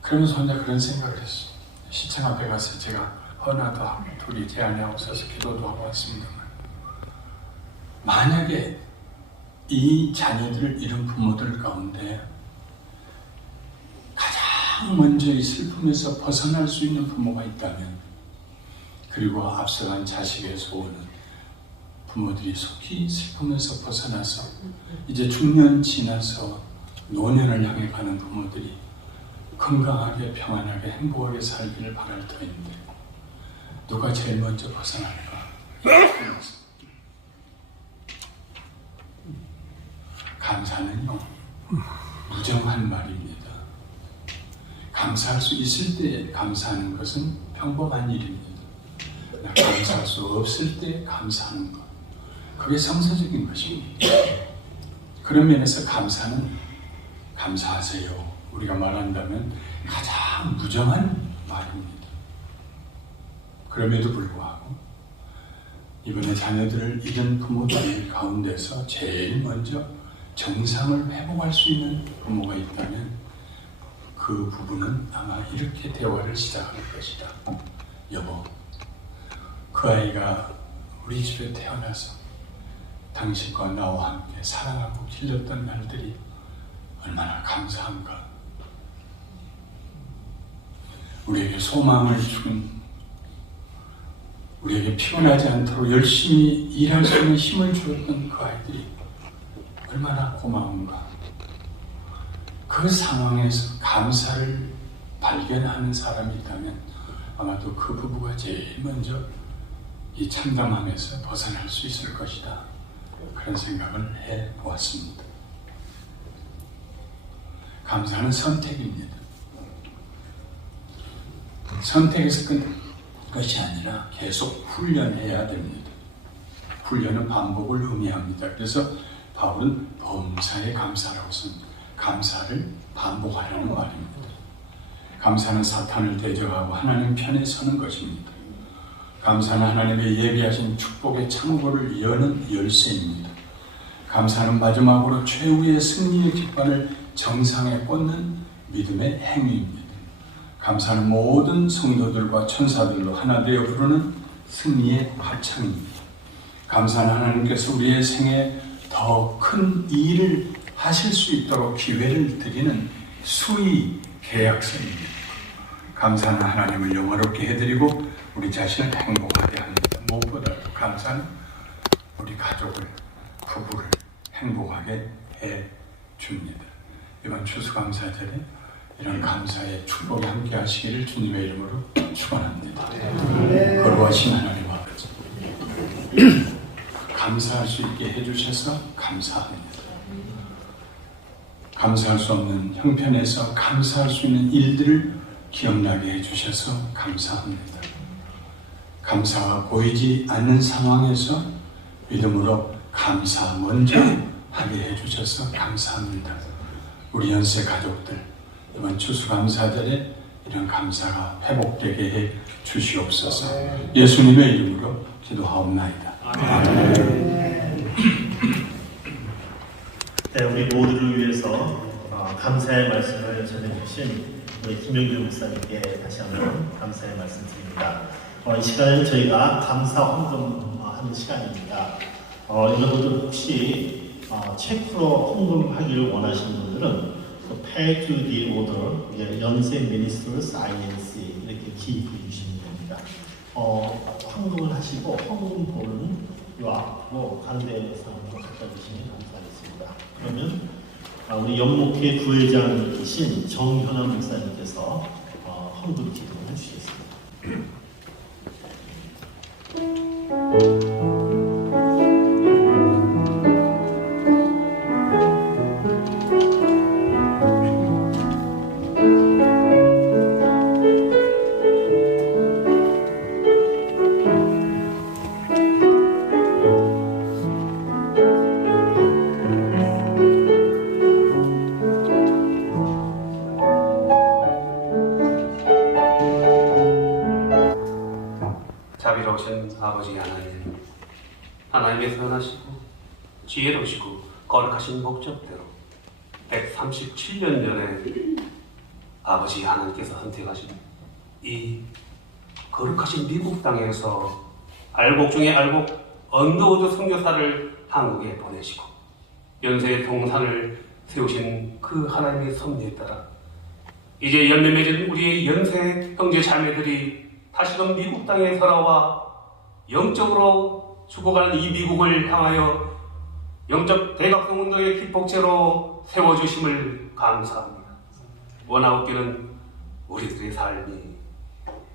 그러면서 혼자 그런 생각을 했어요. 시청 앞에 가서 제가 헌화도 하고 둘이 제 안에 없어서 기도도 하고 왔습니다만 만약에 이 자녀들을 잃은 부모들 가운데 가장 먼저 이 슬픔에서 벗어날 수 있는 부모가 있다면 그리고 앞서간 자식의 소원은 부모들이 속히 슬픔에서 벗어나서 이제 중년 지나서 노년을 향해 가는 부모들이 건강하게 평안하게 행복하게 살기를 바랄 터인데 누가 제일 먼저 벗어날까? 감사는요 무정한 말입니다. 감사할 수 있을 때 감사하는 것은 평범한 일입니다. 감사할 수 없을 때 감사하는 것, 그게 성서적인 것입니다. 그런 면에서 감사는 감사하세요, 우리가 말한다면 가장 무정한 말입니다. 그럼에도 불구하고 이번에 자녀들을 잃은 부모들 가운데서 제일 먼저 정상을 회복할 수 있는 부모가 있다면 그 부부는 아마 이렇게 대화를 시작할 것이다. 여보, 그 아이가 우리 집에 태어나서 당신과 나와 함께 사랑하고 길렀던 날들이 얼마나 감사한가. 우리에게 소망을 준, 우리에게 피곤하지 않도록 열심히 일할 수 있는 힘을 주었던 그 아이들이 얼마나 고마운가. 그 상황에서 감사를 발견하는 사람이 있다면 아마도 그 부부가 제일 먼저 이 참담함에서 벗어날 수 있을 것이다. 그런 생각을 해보았습니다. 감사는 선택입니다. 선택에서 끝난 것이 아니라 계속 훈련해야 됩니다. 훈련은 반복을 의미합니다. 그래서 바울은 범사에 감사라고 씁니다. 감사를 반복하라는 말입니다. 감사는 사탄을 대적하고 하나님 편에 서는 것입니다. 감사는 하나님의 예비하신 축복의 창고를 여는 열쇠입니다. 감사는 마지막으로 최후의 승리의 깃발을 정상에 꽂는 믿음의 행위입니다. 감사는 모든 성도들과 천사들로 하나 되어 부르는 승리의 합창입니다. 감사는 하나님께서 우리의 생에 더 큰 일을 하실 수 있도록 기회를 드리는 수의 계약서입니다. 감사는 하나님을 영화롭게 해드리고 우리 자신을 행복하게 합니다. 무엇보다도 감사는 우리 가족을, 부부를 행복하게 해줍니다. 이번 추수감사절에 이런 감사의 축복이 함께 하시기를 주님의 이름으로 축원합니다. 거룩하신 하나님 아버지, 감사할 수 있게 해주셔서 감사합니다. 감사할 수 없는 형편에서 감사할 수 있는 일들을 기억나게 해주셔서 감사합니다. 감사가 보이지 않는 상황에서 믿음으로 감사 먼저 하게 해주셔서 감사합니다. 우리 연세 가족들, 이번 추수감사절에 이런 감사가 회복되게 해 주시옵소서. 예수님의 이름으로 기도하옵나이다. 네, 우리 모두를 위해서 감사의 말씀을 전해주신 우리 김영규 목사님께 다시 한번 감사의 말씀 드립니다. 이 시간에는 저희가 감사 헌금하는 시간입니다. 여러분들 혹시 체크로 헌금하기를 원하시는 분들은 Pay to the Order, 연세 Ministers INC 이렇게 기입해 주시면 됩니다. 헌금을 하시고 헌금본은 이 앞으로 가운데에서 갖다 주시면 감사하겠습니다. 그러면 우리 연목회 부회장이신 정현아 목사님께서 헌금 기도를 해주시겠습니다. 자비로우신 아버지 하나님, 하나님의 선하시고 지혜로우시고 거룩하신 목적대로 137년 전에 아버지 하나님께서 선택하신 이 거룩하신 미국 땅에서 알곡 중에 알곡 언더우드 선교사를 한국에 보내시고 연세의 동산을 세우신 그 하나님의 섭리에 따라 이제 연매 맺은 우리의 연세 형제 자매들이 다시금 미국 땅에 살아와 영적으로 죽어가는 이 미국을 향하여 영적 대각성 운동의 기폭제로 세워주심을 감사합니다. 원하옵기는 우리들의 삶이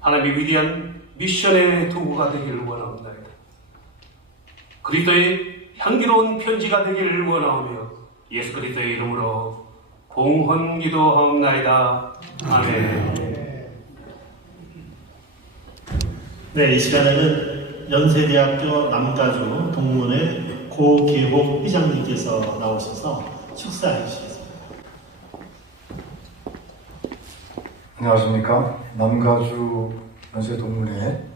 하나님의 위대한 미션의 도구가 되기를 원하옵나이다. 그리스도의 향기로운 편지가 되기를 원하오며 예수 그리스도의 이름으로 공헌기도하옵나이다. 아멘. 네, 이 시간에는 연세대학교 남가주 동문회 고계복 회장님께서 나오셔서 축사해 주시겠습니다. 안녕하십니까. 남가주 연세동문회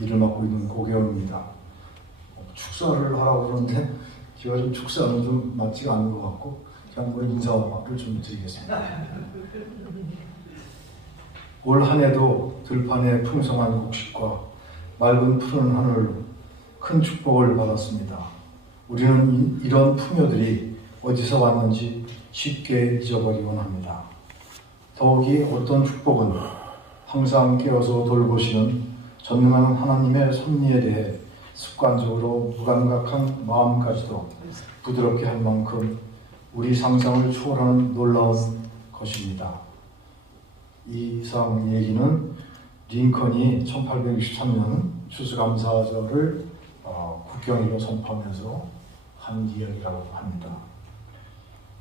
일을 맡고 있는 고계원입니다. 축사를 하라고 그러는데 제가 좀 축사는 좀 맞지가 않는 것 같고 그냥 뭐 인사를 좀 드리겠습니다. 올 한 해도 들판의 풍성한 곡식과 맑은 푸른 하늘로 큰 축복을 받았습니다. 우리는 이런 풍요들이 어디서 왔는지 쉽게 잊어버리곤 합니다. 더욱이 어떤 축복은 항상 깨어서 돌보시는 전능한 하나님의 섭리에 대해 습관적으로 무감각한 마음까지도 부드럽게 할 만큼 우리 상상을 초월하는 놀라운 것입니다. 이상 얘기는 링컨이 1863년 추수감사절을 국경일로 선포하면서 한 이야기라고 합니다.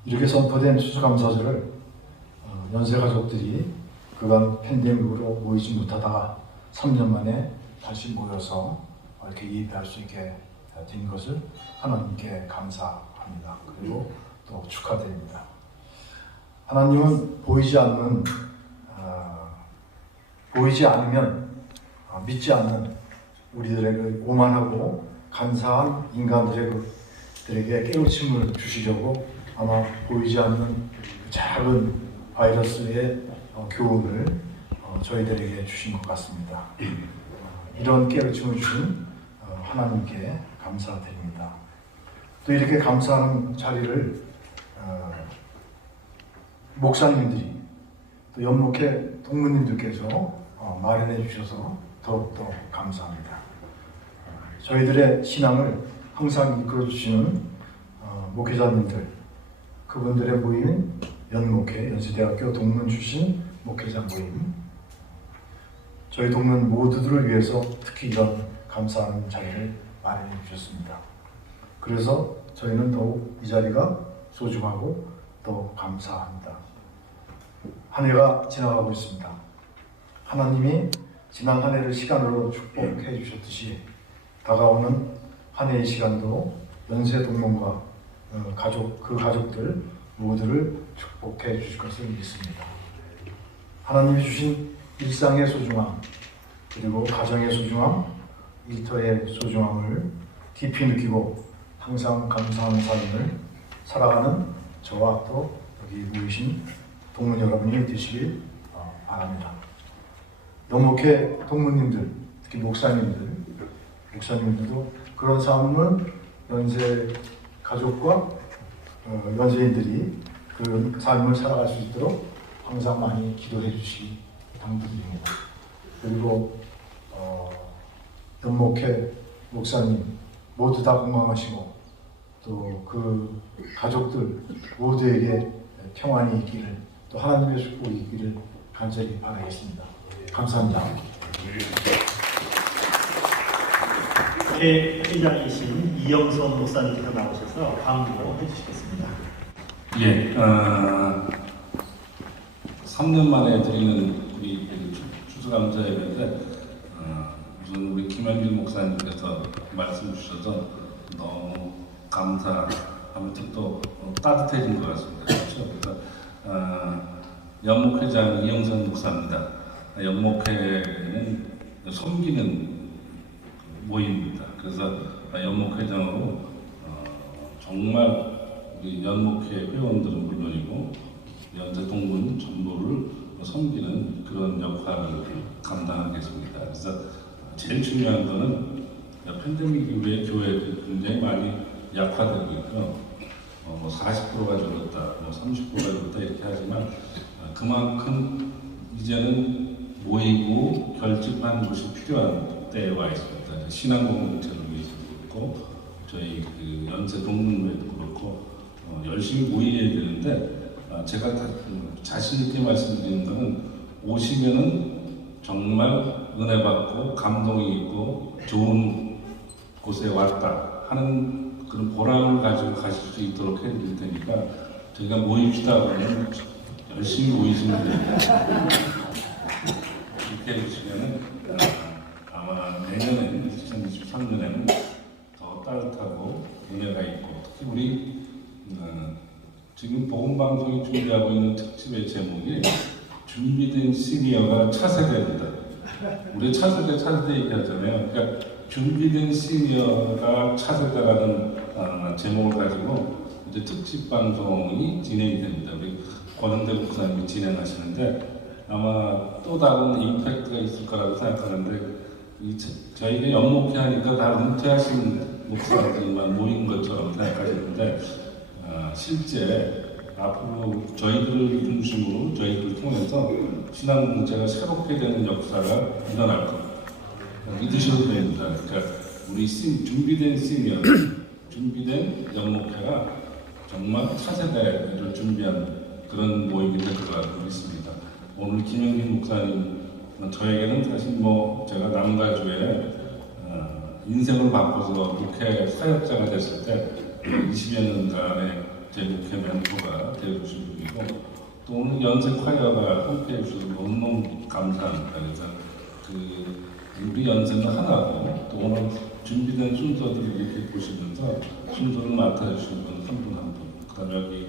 이렇게 선포된 추수감사절을 연세 가족들이 그간 팬데믹으로 모이지 못하다가 3년 만에 다시 모여서 이렇게 예배할 수 있게 된 것을 하나님께 감사합니다. 그리고 또 축하드립니다. 하나님은 보이지 않으면 믿지 않는 우리들에게 오만하고 간사한 인간들에게 깨우침을 주시려고 아마 보이지 않는 작은 바이러스의 교훈을 저희들에게 주신 것 같습니다. 이런 깨우침을 주신 하나님께 감사드립니다. 또 이렇게 감사하는 자리를 목사님들이 또 연목회 동문님들께서 마련해 주셔서 더욱더 감사합니다. 저희들의 신앙을 항상 이끌어 주시는 목회자님들, 그분들의 모임, 연목회, 연세대학교 동문 출신 목회자 모임, 저희 동문 모두들을 위해서 특히 이런 감사하는 자리를 마련해 주셨습니다. 그래서 저희는 더욱 이 자리가 소중하고 또 감사합니다. 한 해가 지나가고 있습니다. 하나님이 지난 한 해를 시간으로 축복해 주셨듯이 다가오는 한 해의 시간도 연세 동문과 그 가족들 모두를 축복해 주실 것을 믿습니다. 하나님이 주신 일상의 소중함, 그리고 가정의 소중함, 일터의 소중함을 깊이 느끼고 항상 감사하는 삶을 살아가는 저와 또 여기 모이신 동문 여러분이 되시길 바랍니다. 연목회 동문님들, 특히 목사님들도 그런 삶을 연세 가족과 연세인들이 그 삶을 살아갈 수 있도록 항상 많이 기도해 주시기 당부드립니다. 그리고 연목회 목사님 모두 다 건강하시고 또 그 가족들 모두에게 평안이 있기를 또 하나님의 축복이 있기를 간절히 바라겠습니다. 감사합니다. 회장이신 이영선 목사님께서 나오셔서 강조해 주시겠습니다. 예, 3년 만에 드리는 우리 추수감사 예배인데 우선 우리 김현길 목사님께서 말씀 주셔서 너무 감사하면서 또 따뜻해진 것 같습니다. 그렇죠? 그래서 연목회장 이영선 목사입니다. 연목회는 섬기는 모임입니다. 그래서 연목회장으로 정말 우리 연목회 회원들은 물론이고 연세 동문 전부를 섬기는 그런 역할을 감당하겠습니다. 그래서 제일 중요한 거는 팬데믹 이후에 교회들이 굉장히 많이 약화되고 있고요. 40%가 줄었다, 30%가 줄었다 이렇게 하지만 그만큼 이제는 모이고 결집하는 것이 필요한 때에 와 있습니다. 신앙 공동체를 위해서도 그렇고 저희 그 연세 동문회도 그렇고 열심히 모여야 되는데 제가 자신 있게 말씀드리는 것은 오시면은 정말 은혜 받고 감동이 있고 좋은 곳에 왔다 하는 그런 보람을 가지고 가실 수 있도록 해드릴 테니까 저희가 모입시다 그러면 열심히 모이시면 됩니다. 이렇게 해주시면 아마 내년에는 2023년에는 더 따뜻하고 분야가 있고 특히 우리 지금 보건방송이 준비하고 있는 특집의 제목이 준비된 시니어가 차세대입니다. 우리 차세대 얘기하잖아요. 그러니까 준비된 시니어가 차세대라는 제목을 가지고 이제 특집 방송이 진행이 됩니다. 우리 권은대 목사님이 진행하시는데 아마 또 다른 임팩트가 있을 거라고 생각하는데 저희가 연목회 하니까 다 은퇴하신 목사들만 모인 것처럼 생각하시는데 실제 앞으로 저희들을 중심으로 저희들을 통해서 신앙 문제가 새롭게 되는 역사가 일어날 겁니다. 믿으셔도 됩니다. 그러니까 우리 준비된 시니어, 준비된 연목회가 정말 차세대를 준비한 그런 모임이 될 거라고 믿습니다. 오늘 김영민 목사님, 저에게는 사실 제가 남가주에 인생을 바꿔서 목회 사역자가 됐을 때 20여 년간의 제 목회 멘토가 되어주신 분이고 또 오늘 연세콰이어가 함께해 주셔서 너무너무 감사합니다. 그래서 우리 연세는 하나고 또 오늘 준비된 순서들을 이렇게 보시면서 순서를 맡아주신 분 한 분 한 분, 그 다음에 여기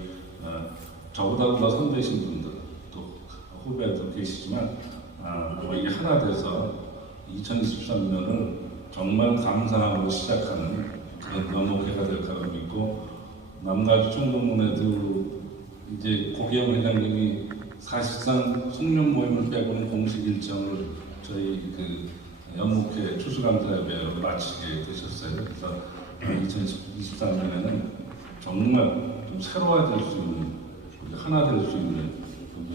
저보다 더 선배신 분들 또 후배도 계시지만 이게 하나 돼서 2023년을 정말 감사함으로 시작하는 그런 연목회가 될 거라고 믿고 남가주 총동문회도 이제 고기영 회장님이 사실상 송년 모임을 빼고는 공식 일정을 저희 연목회 추수감사협회로 마치게 되셨어요. 그래서 2023년에는 정말 좀 새로워질 수 있는, 우리 하나 될 수 있는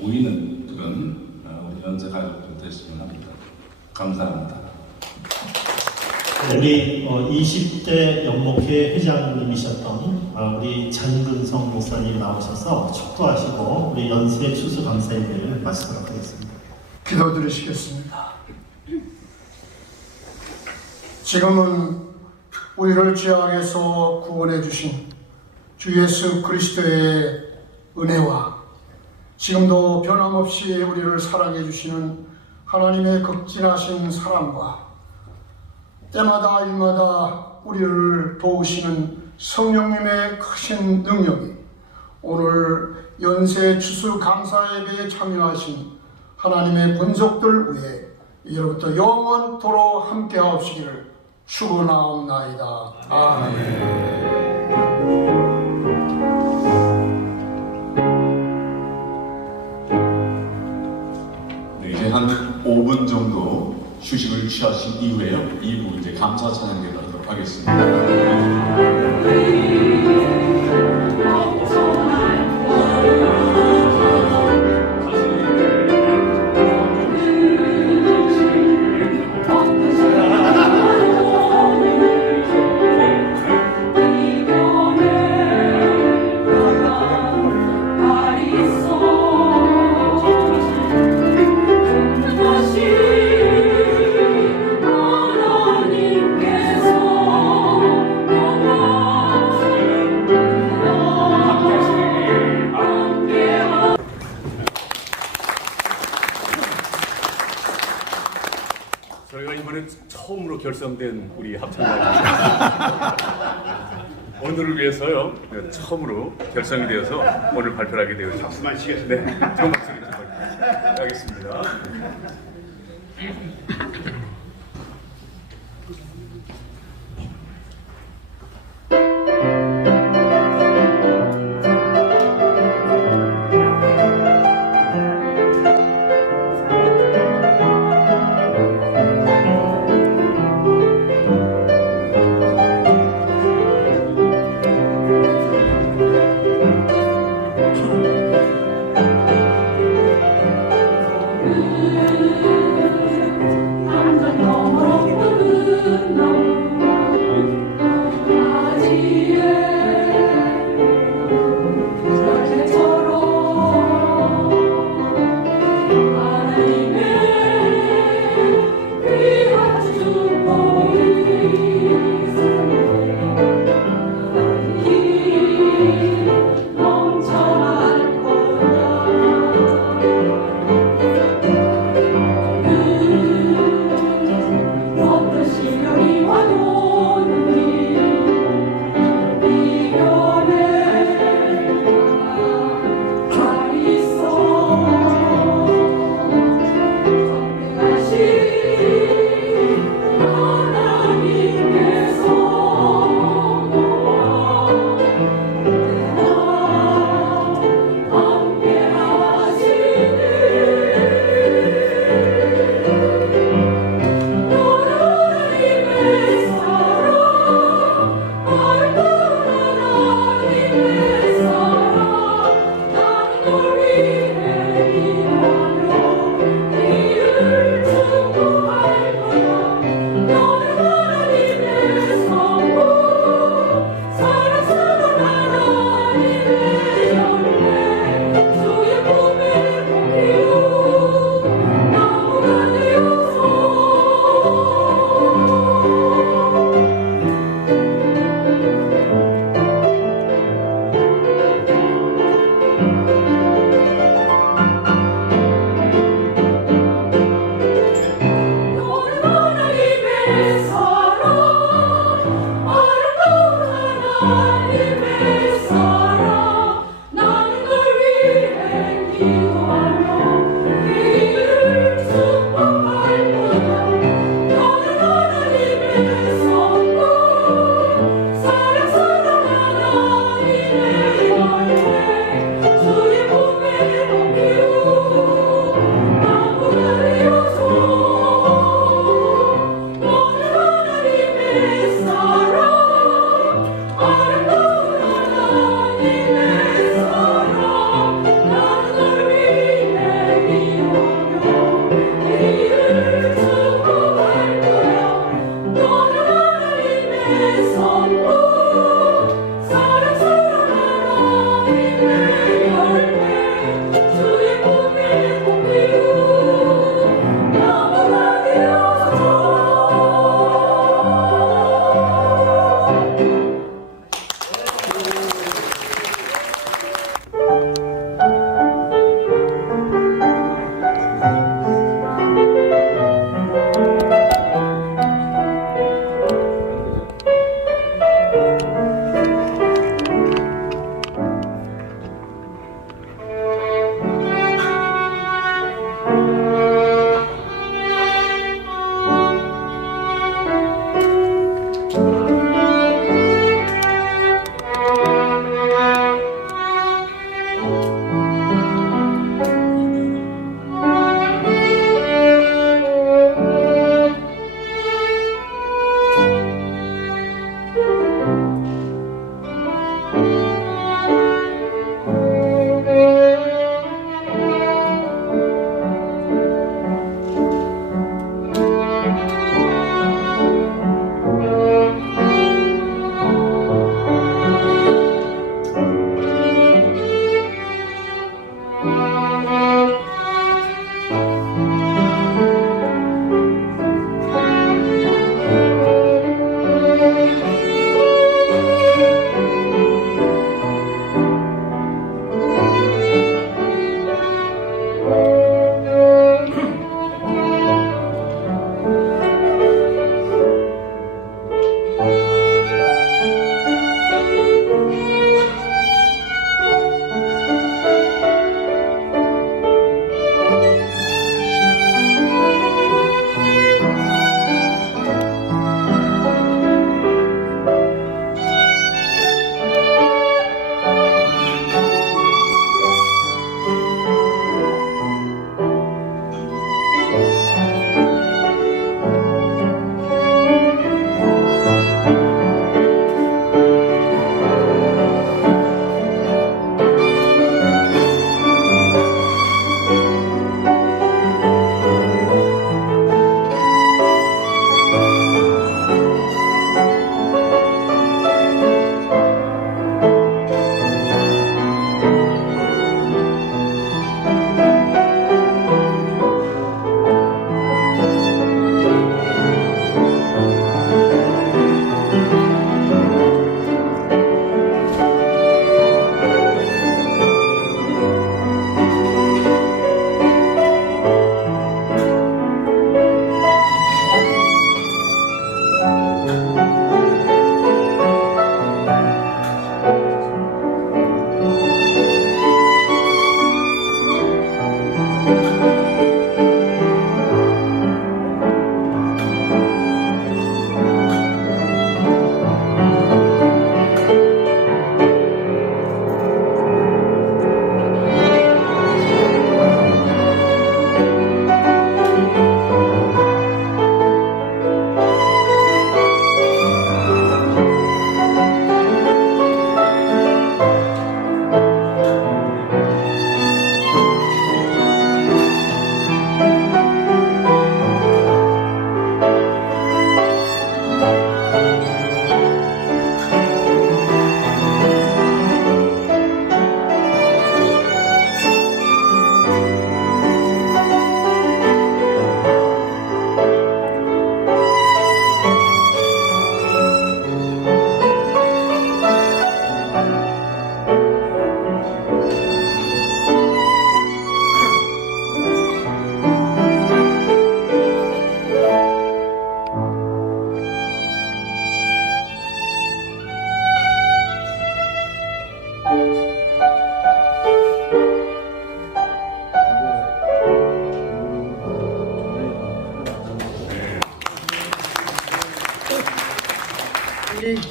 모이는 그런 우리 연세 가족들 됐으면 합니다. 감사합니다. 우리 20대 연목회 회장님이셨던 우리 장근성 목사님 나오셔서 축도하시고 우리 연세 추수감사회를 마치도록 하겠습니다. 기도드리시겠습니다. 지금은 우리를 죄악에서 구원해 주신 주 예수 그리스도의 은혜와 지금도 변함없이 우리를 사랑해 주시는 하나님의 극진하신 사랑과 때마다 일마다 우리를 도우시는 성령님의 크신 능력이 오늘 연세 추수 감사예배에 참여하신 하나님의 본속들 위해 이로부터 영원토록 함께하옵시기를 축원하옵나이다. 아멘. 네, 이제 한 5분 정도 휴식을 취하신 이후에요. 2부 이제 감사 찬양에 가도록 하겠습니다. 저희가 이번에 처음으로 결성된 우리 합창단입니다. 오늘을 위해서요, 처음으로 결성이 되어서 오늘 발표를 하게 되었습니다. 박수만 치겠습니다. 네, 좋은 박수 하겠습니다.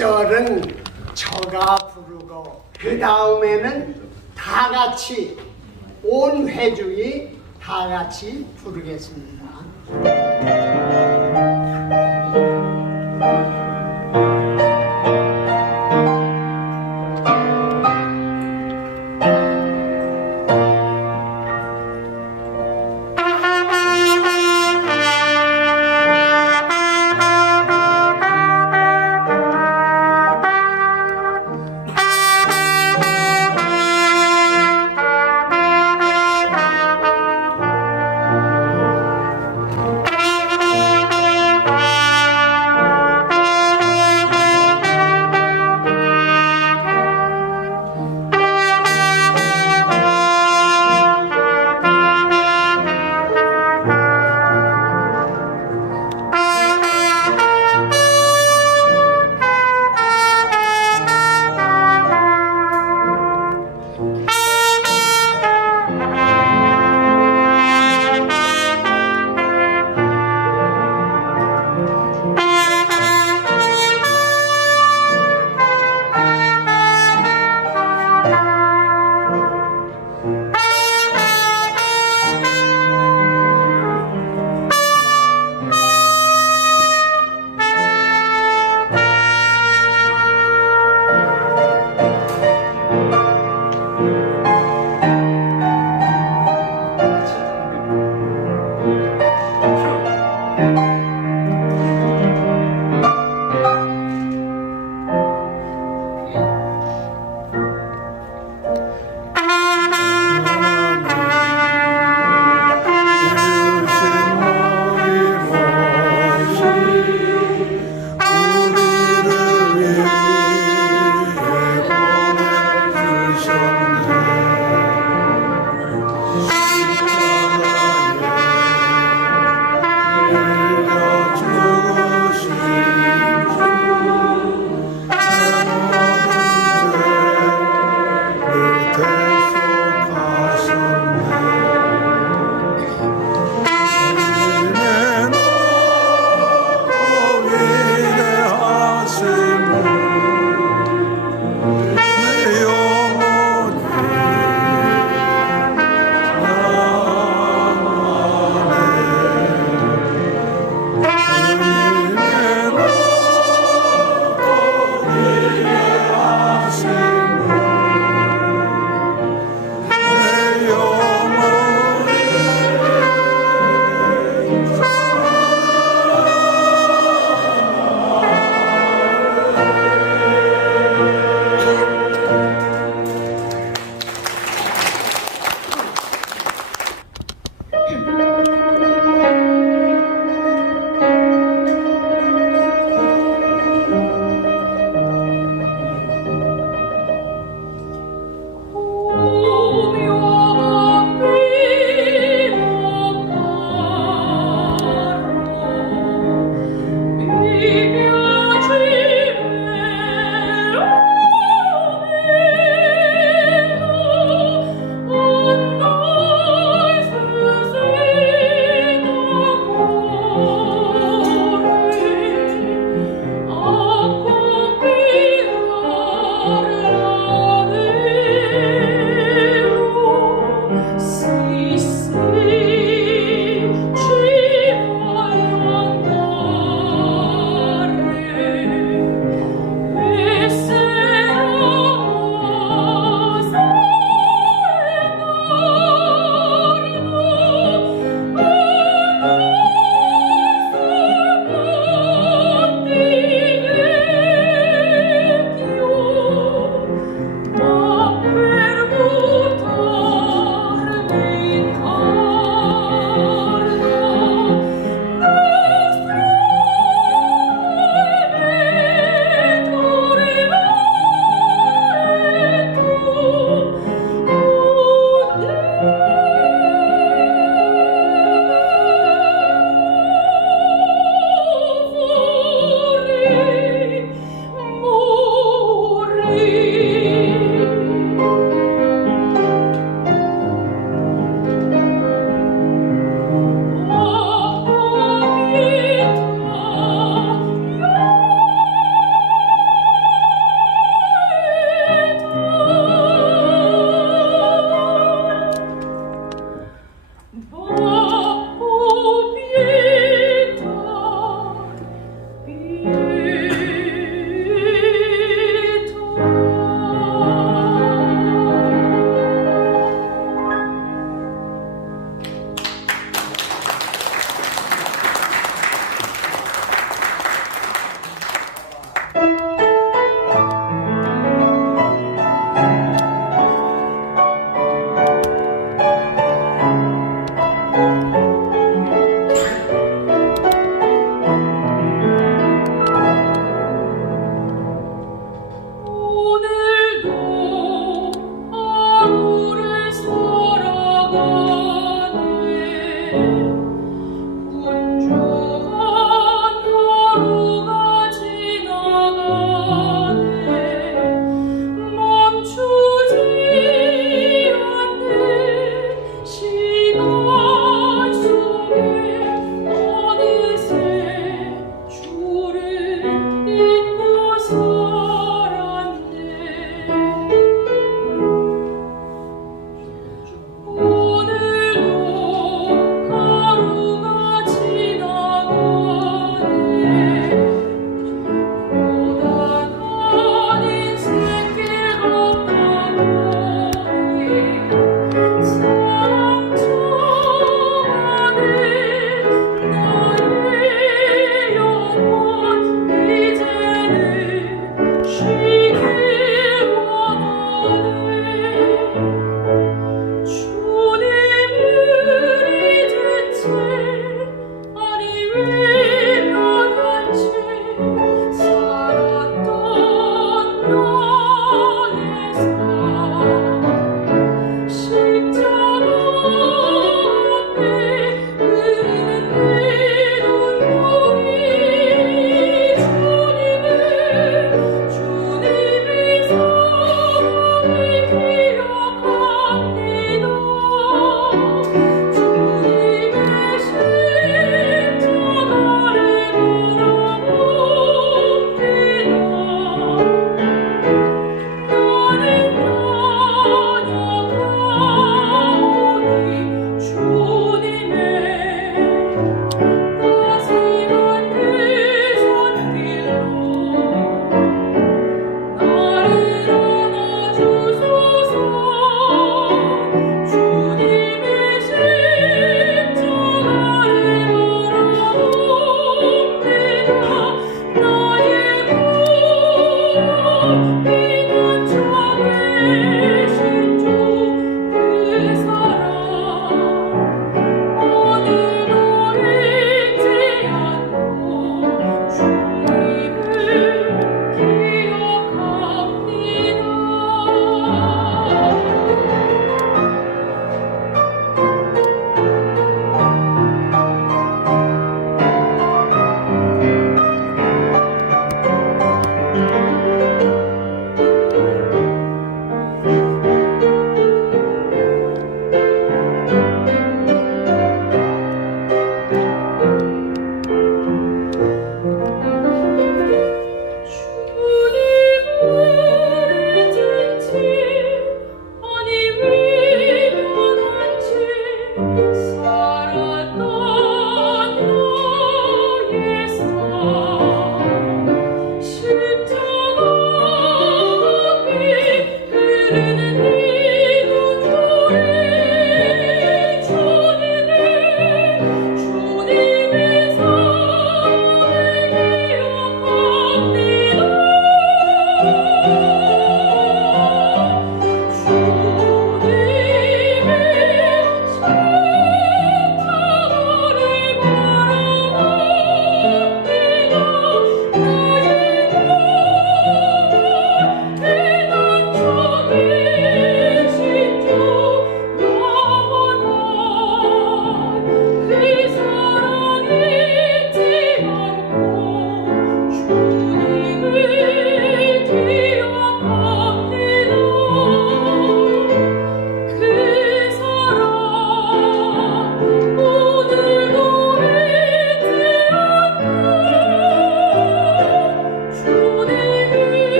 1절은 저가 부르고 그 다음에는 다 같이 온 회중이 다 같이 부르겠습니다.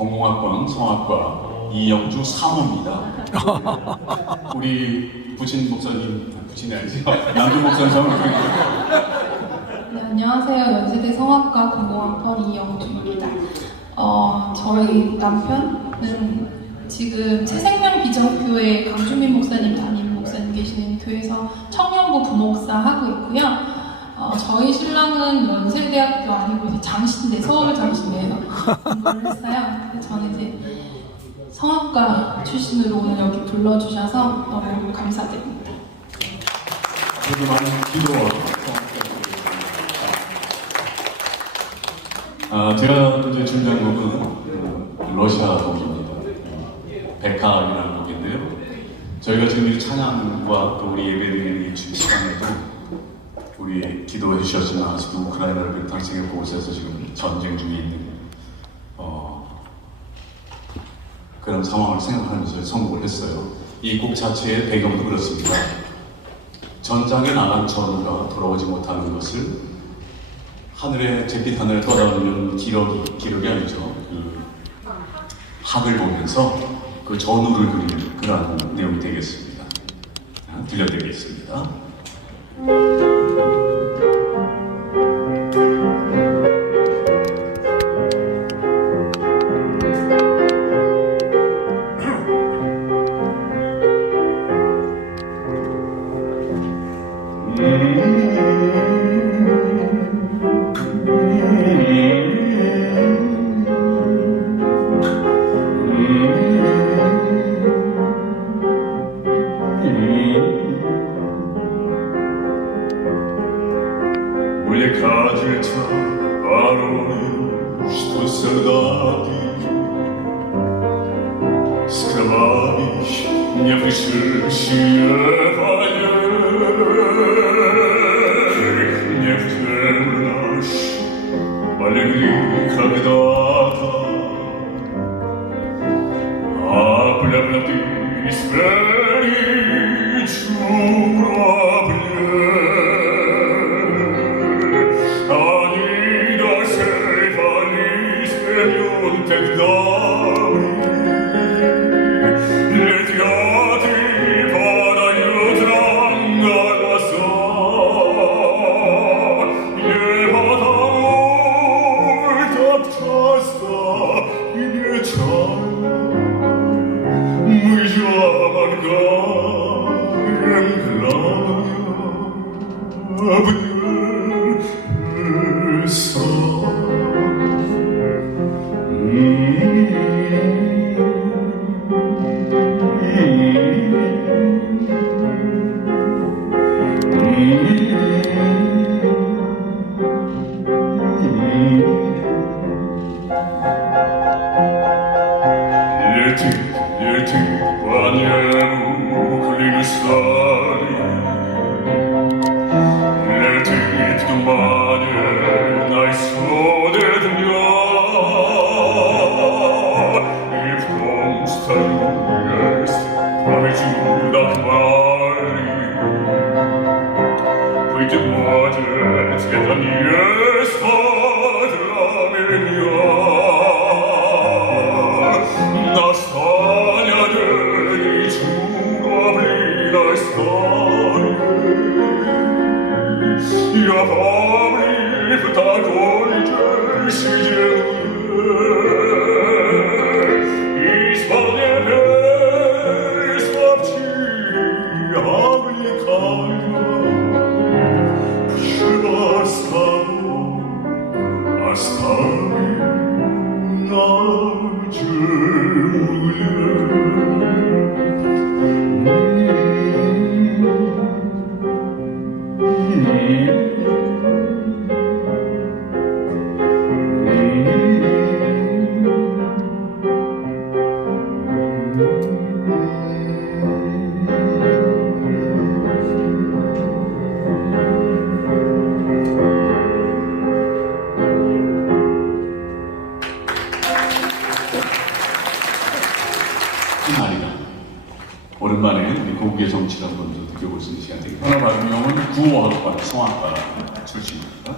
공공학번 성악과 이영주 사모입니다. 우리 부친 목사님, 부친이 아니죠? 양주 목사님 사모. 네, 안녕하세요. 연세대 성악과 공공학번 이영주입니다. 저희 남편은 지금 새생명 비전교회 강준민 목사님 담임 목사님 계시는 교회에서 청년부 부목사 하고 있고요. 저희 신랑은 연세대학교 아니고 이제 장신대, 서울 장신대에서 공부를 했어요. 근데 저는 이제 성악과 출신으로 오늘 여기 불러주셔서 너무 감사드립니다. 저도 많이 기도하고 제가 이제 준비한 곡은 러시아 곡입니다. 백화이라는 곡인데요. 저희가 지금 이 찬양과 또 우리 예배드리는 이 시간에도 우리 기도해 주셨지만 아직도 우크라이나를 당신의 곳에서 지금 전쟁 중에 있는 그런 상황을 생각하면서 선곡을 했어요. 이 곡 자체의 배경도 그렇습니다. 전장에 나간 전우가 돌아오지 못하는 것을 하늘에 잿빛 하늘에 떠다니는 기록이 아니죠. 그 학을 보면서 그 전우를 그리는 그런 내용이 되겠습니다. 들려드리겠습니다. 오랜만에 우리 고국의 정치를 한번 좀 느껴볼 수 있는 시간이 되겠습니다. 하나 같은 경우는 구호학과, 성악과 출신입니다.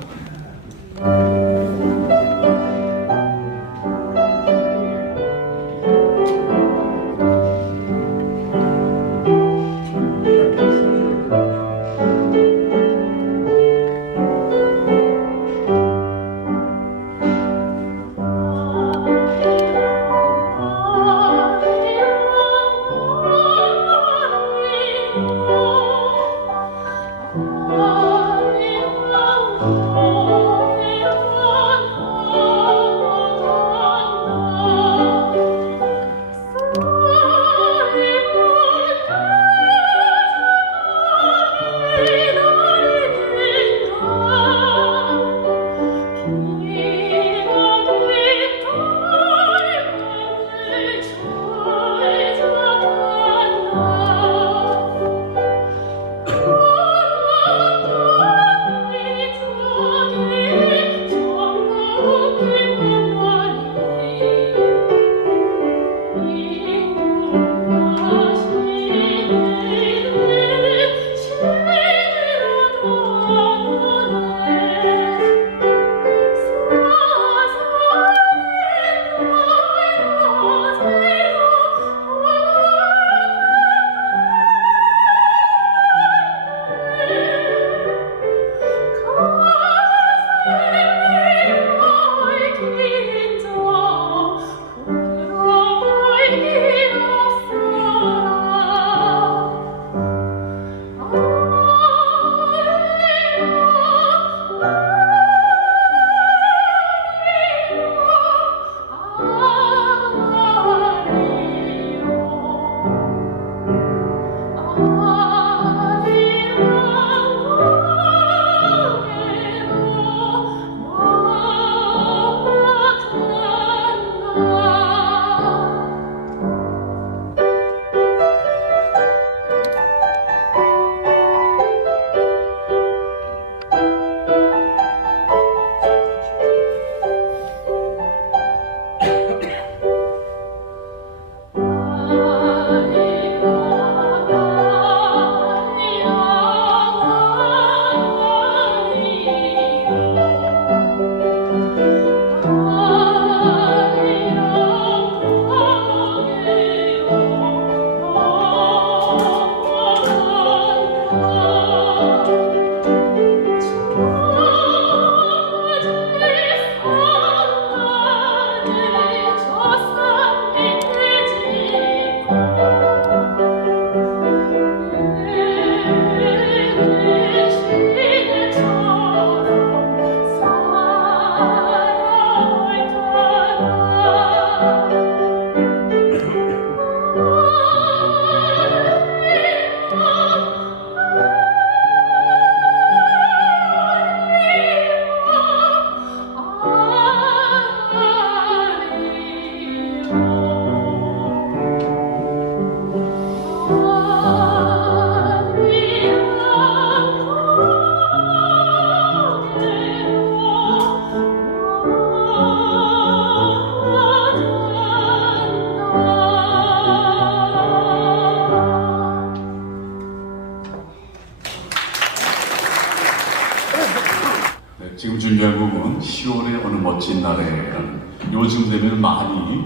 지금 준비한 곡은 10월의 어느 멋진 날에라는 요즘 되면 많이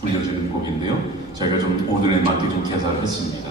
불려지는 곡인데요. 저희가 좀 오늘에 맞게 좀 개사를 했습니다.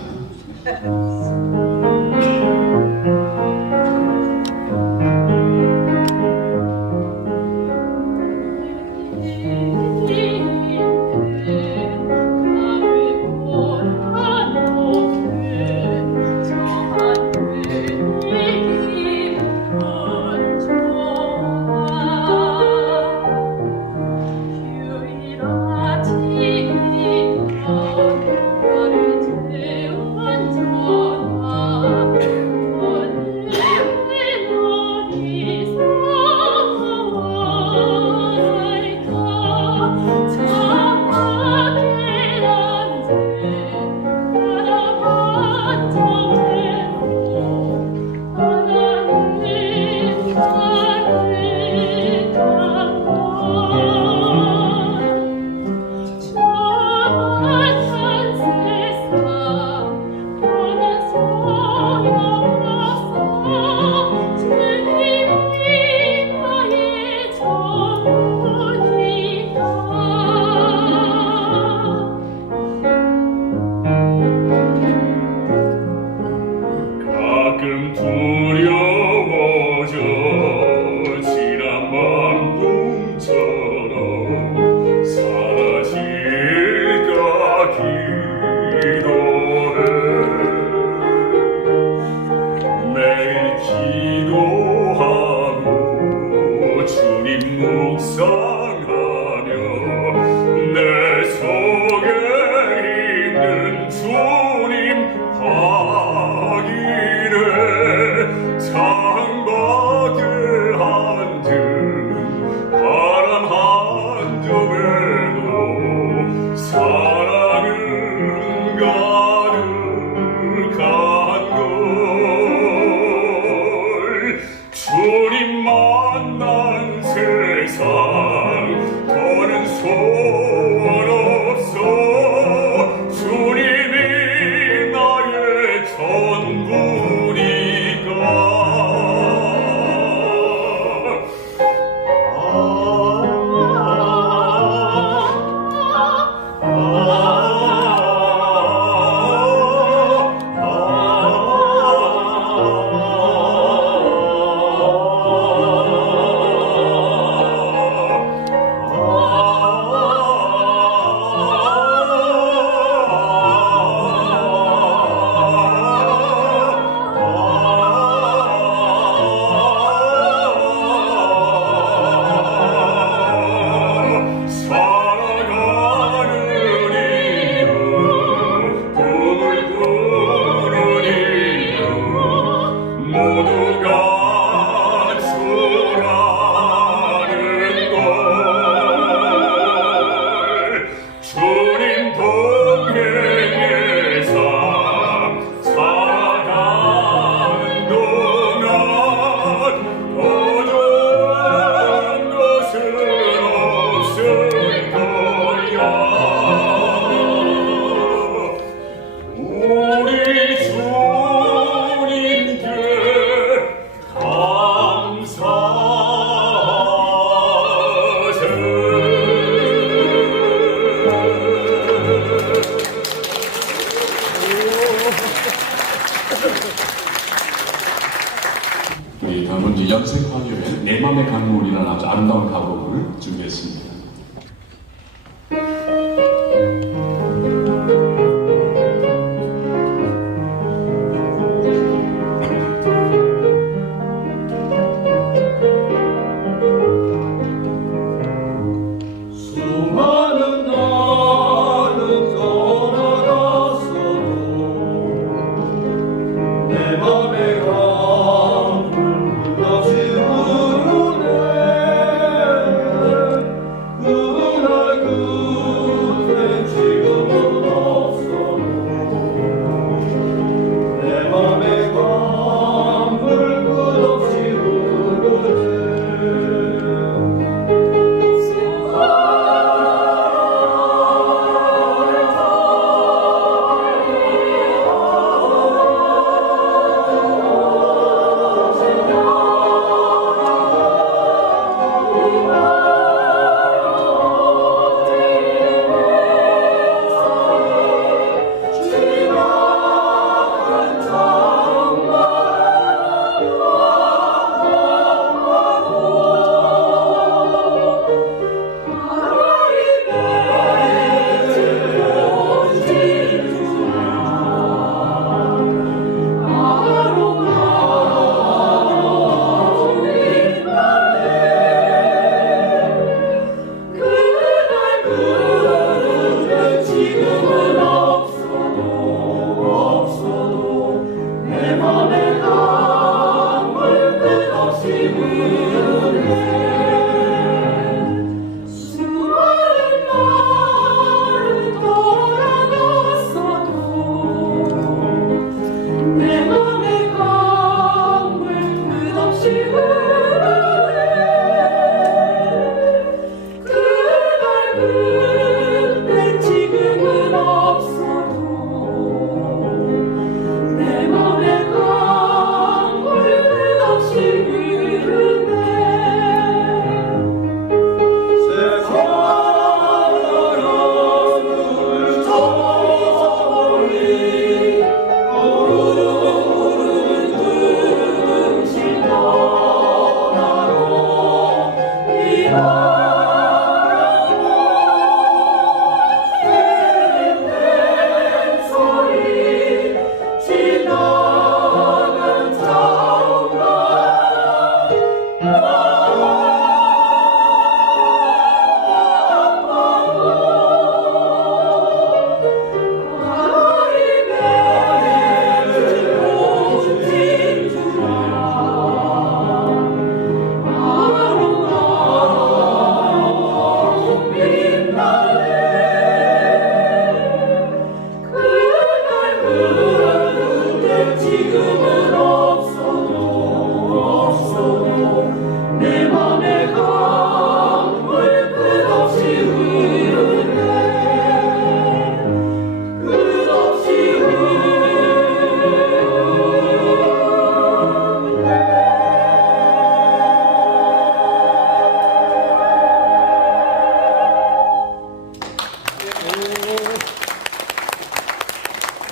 가끔 두려워져 지난 만풍처럼 사라질까 기도해 매일 기도하고 주님 묵상하며 내 속에 있는 주님 확인해 창밖에 앉은 바람 한 점에도 사랑은 가득한 걸 주님 만난 세상 더는 소원 없어 주님이 나의 전부니까 우리 다음은 이제 연색화교회 내 맘의 강물이라는 아주 아름다운 가곡을 준비했습니다. 수많은 나는 떠나갔어도 내 맘에 강물 끝없이 흐르네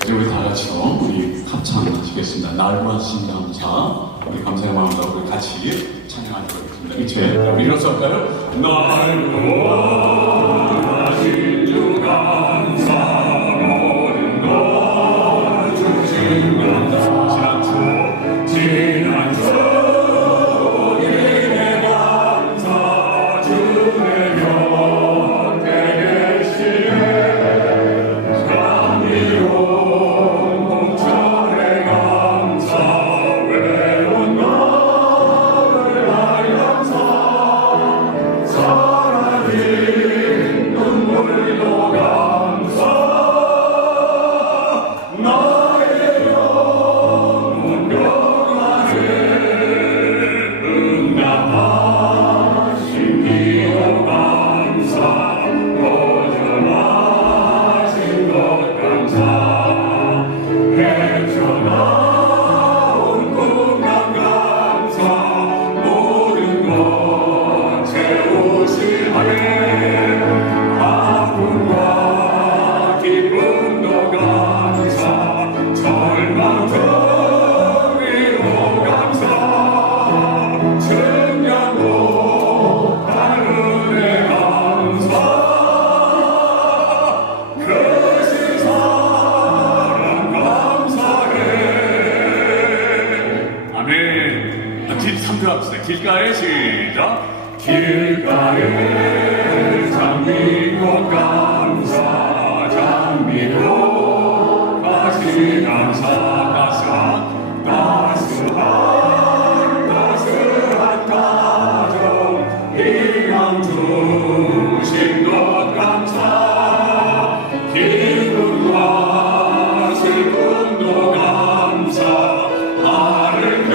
이제 우리 다 같이요, 우리 합창하시겠습니다. 날 구하신 감사, 우리 감사의 마음으로 우리 같이 찬양하도록 하겠습니다. 이제 우리 일어서 할까요? 날 구하신 주 감사, 모든 것 주신 감사, 지난 주 일에 감사, 주의 곁에 계시네 길가에 시작. 길가에 장미꽃 감사, 장미꽃 가시 감사, 따스한 가정 희망 주신 것 감사, 기쁨과 슬픔도 감사, 나를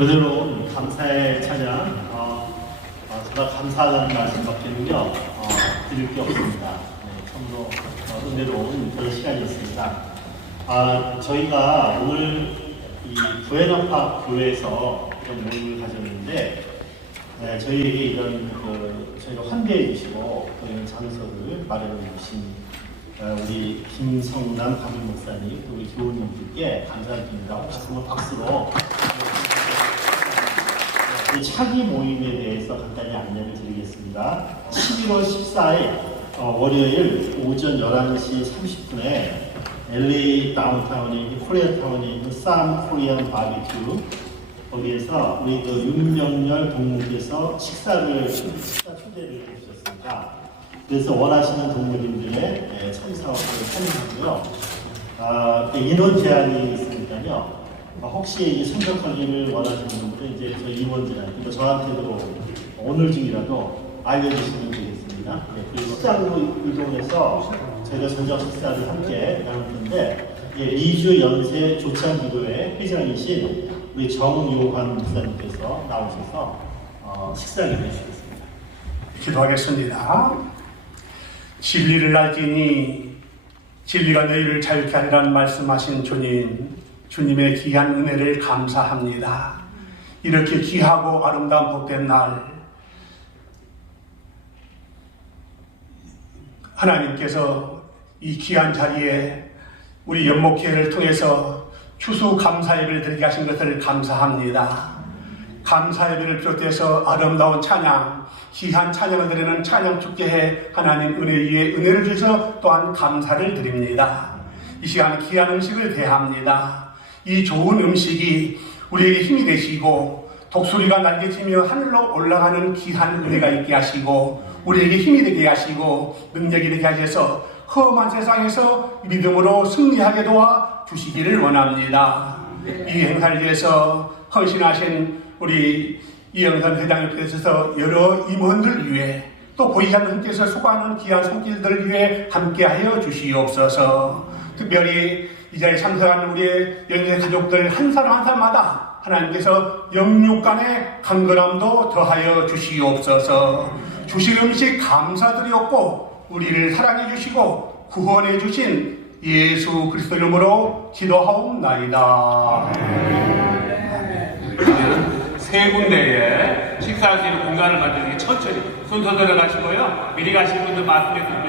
은혜로운 감사의 찬양, 정말 감사하다는 말씀밖에는요 드릴 게 없습니다. 참으로 은혜로운 그런 시간이었습니다. 저희가 오늘 이 부에나파 교회에서 이런 모임을 가졌는데 저희에게 이런 저희가 환대해 주시고 이런 장소를 마련해 주신 우리 김성남 담임 목사님, 우리 교우님들께 감사드립니다. 혹시 한번 박수로. 이 차기 모임에 대해서 간단히 안내를 드리겠습니다. 11월 14일 월요일 오전 11시 30분에 LA 다운타운에 있는 코리아타운에 있는 쌈 코리안 바비큐 거기에서 우리 그 윤명열 동무께서 식사 초대를 해주셨습니다. 그래서 원하시는 동무님들의 참석을 환영하고요. 인원 제한이 있으니까요. 혹시 참석하기를 원하시는 분들은 이제 저희 임원진한테 저한테도 오늘 중이라도 알려주시면 되겠습니다. 네, 그리고 식당으로 이동해서 저희가 저녁 식사를 함께 나눌 텐데 2주 연세 조찬기도회 회장이신 우리 정요환 목사님께서 나오셔서 식사를 해주시겠습니다. 기도하겠습니다. 진리를 알지니 진리가 너희를 자유케 하리라는 말씀하신 주님, 주님의 귀한 은혜를 감사합니다. 이렇게 귀하고 아름다운 복된 날 하나님께서 이 귀한 자리에 우리 연목회를 통해서 추수감사예배를 드리게 하신 것을 감사합니다. 감사예배를 비롯해서 아름다운 찬양, 귀한 찬양을 드리는 찬양축제에 하나님 은혜 위에 은혜를 주셔서 또한 감사를 드립니다. 이 시간 귀한 음식을 대합니다. 이 좋은 음식이 우리에게 힘이 되시고 독수리가 날개치며 하늘로 올라가는 귀한 은혜가 있게 하시고 우리에게 힘이 되게 하시고 능력이 되게 하셔서 험한 세상에서 믿음으로 승리하게 도와 주시기를 원합니다. 이 행사를 위해서 헌신하신 우리 이영선 회장님께 계셔서 여러 임원들 위해 또 보이지 않는 함께서 수고하는 귀한 손길들을 위해 함께하여 주시옵소서. 특별히 이 자리에 참석하는 우리의 연세 가족들 한 사람 한 사람마다 하나님께서 영육 간의 강건함도 더하여 주시옵소서. 주신 음식 감사드리옵고 우리를 사랑해 주시고 구원해 주신 예수 그리스도 이름으로 기도하옵나이다. 세 군데에 식사할 수 있는 공간을 만드는 게 천천히 순서대로 가시고요. 미리 가신 분들 말씀해 드리면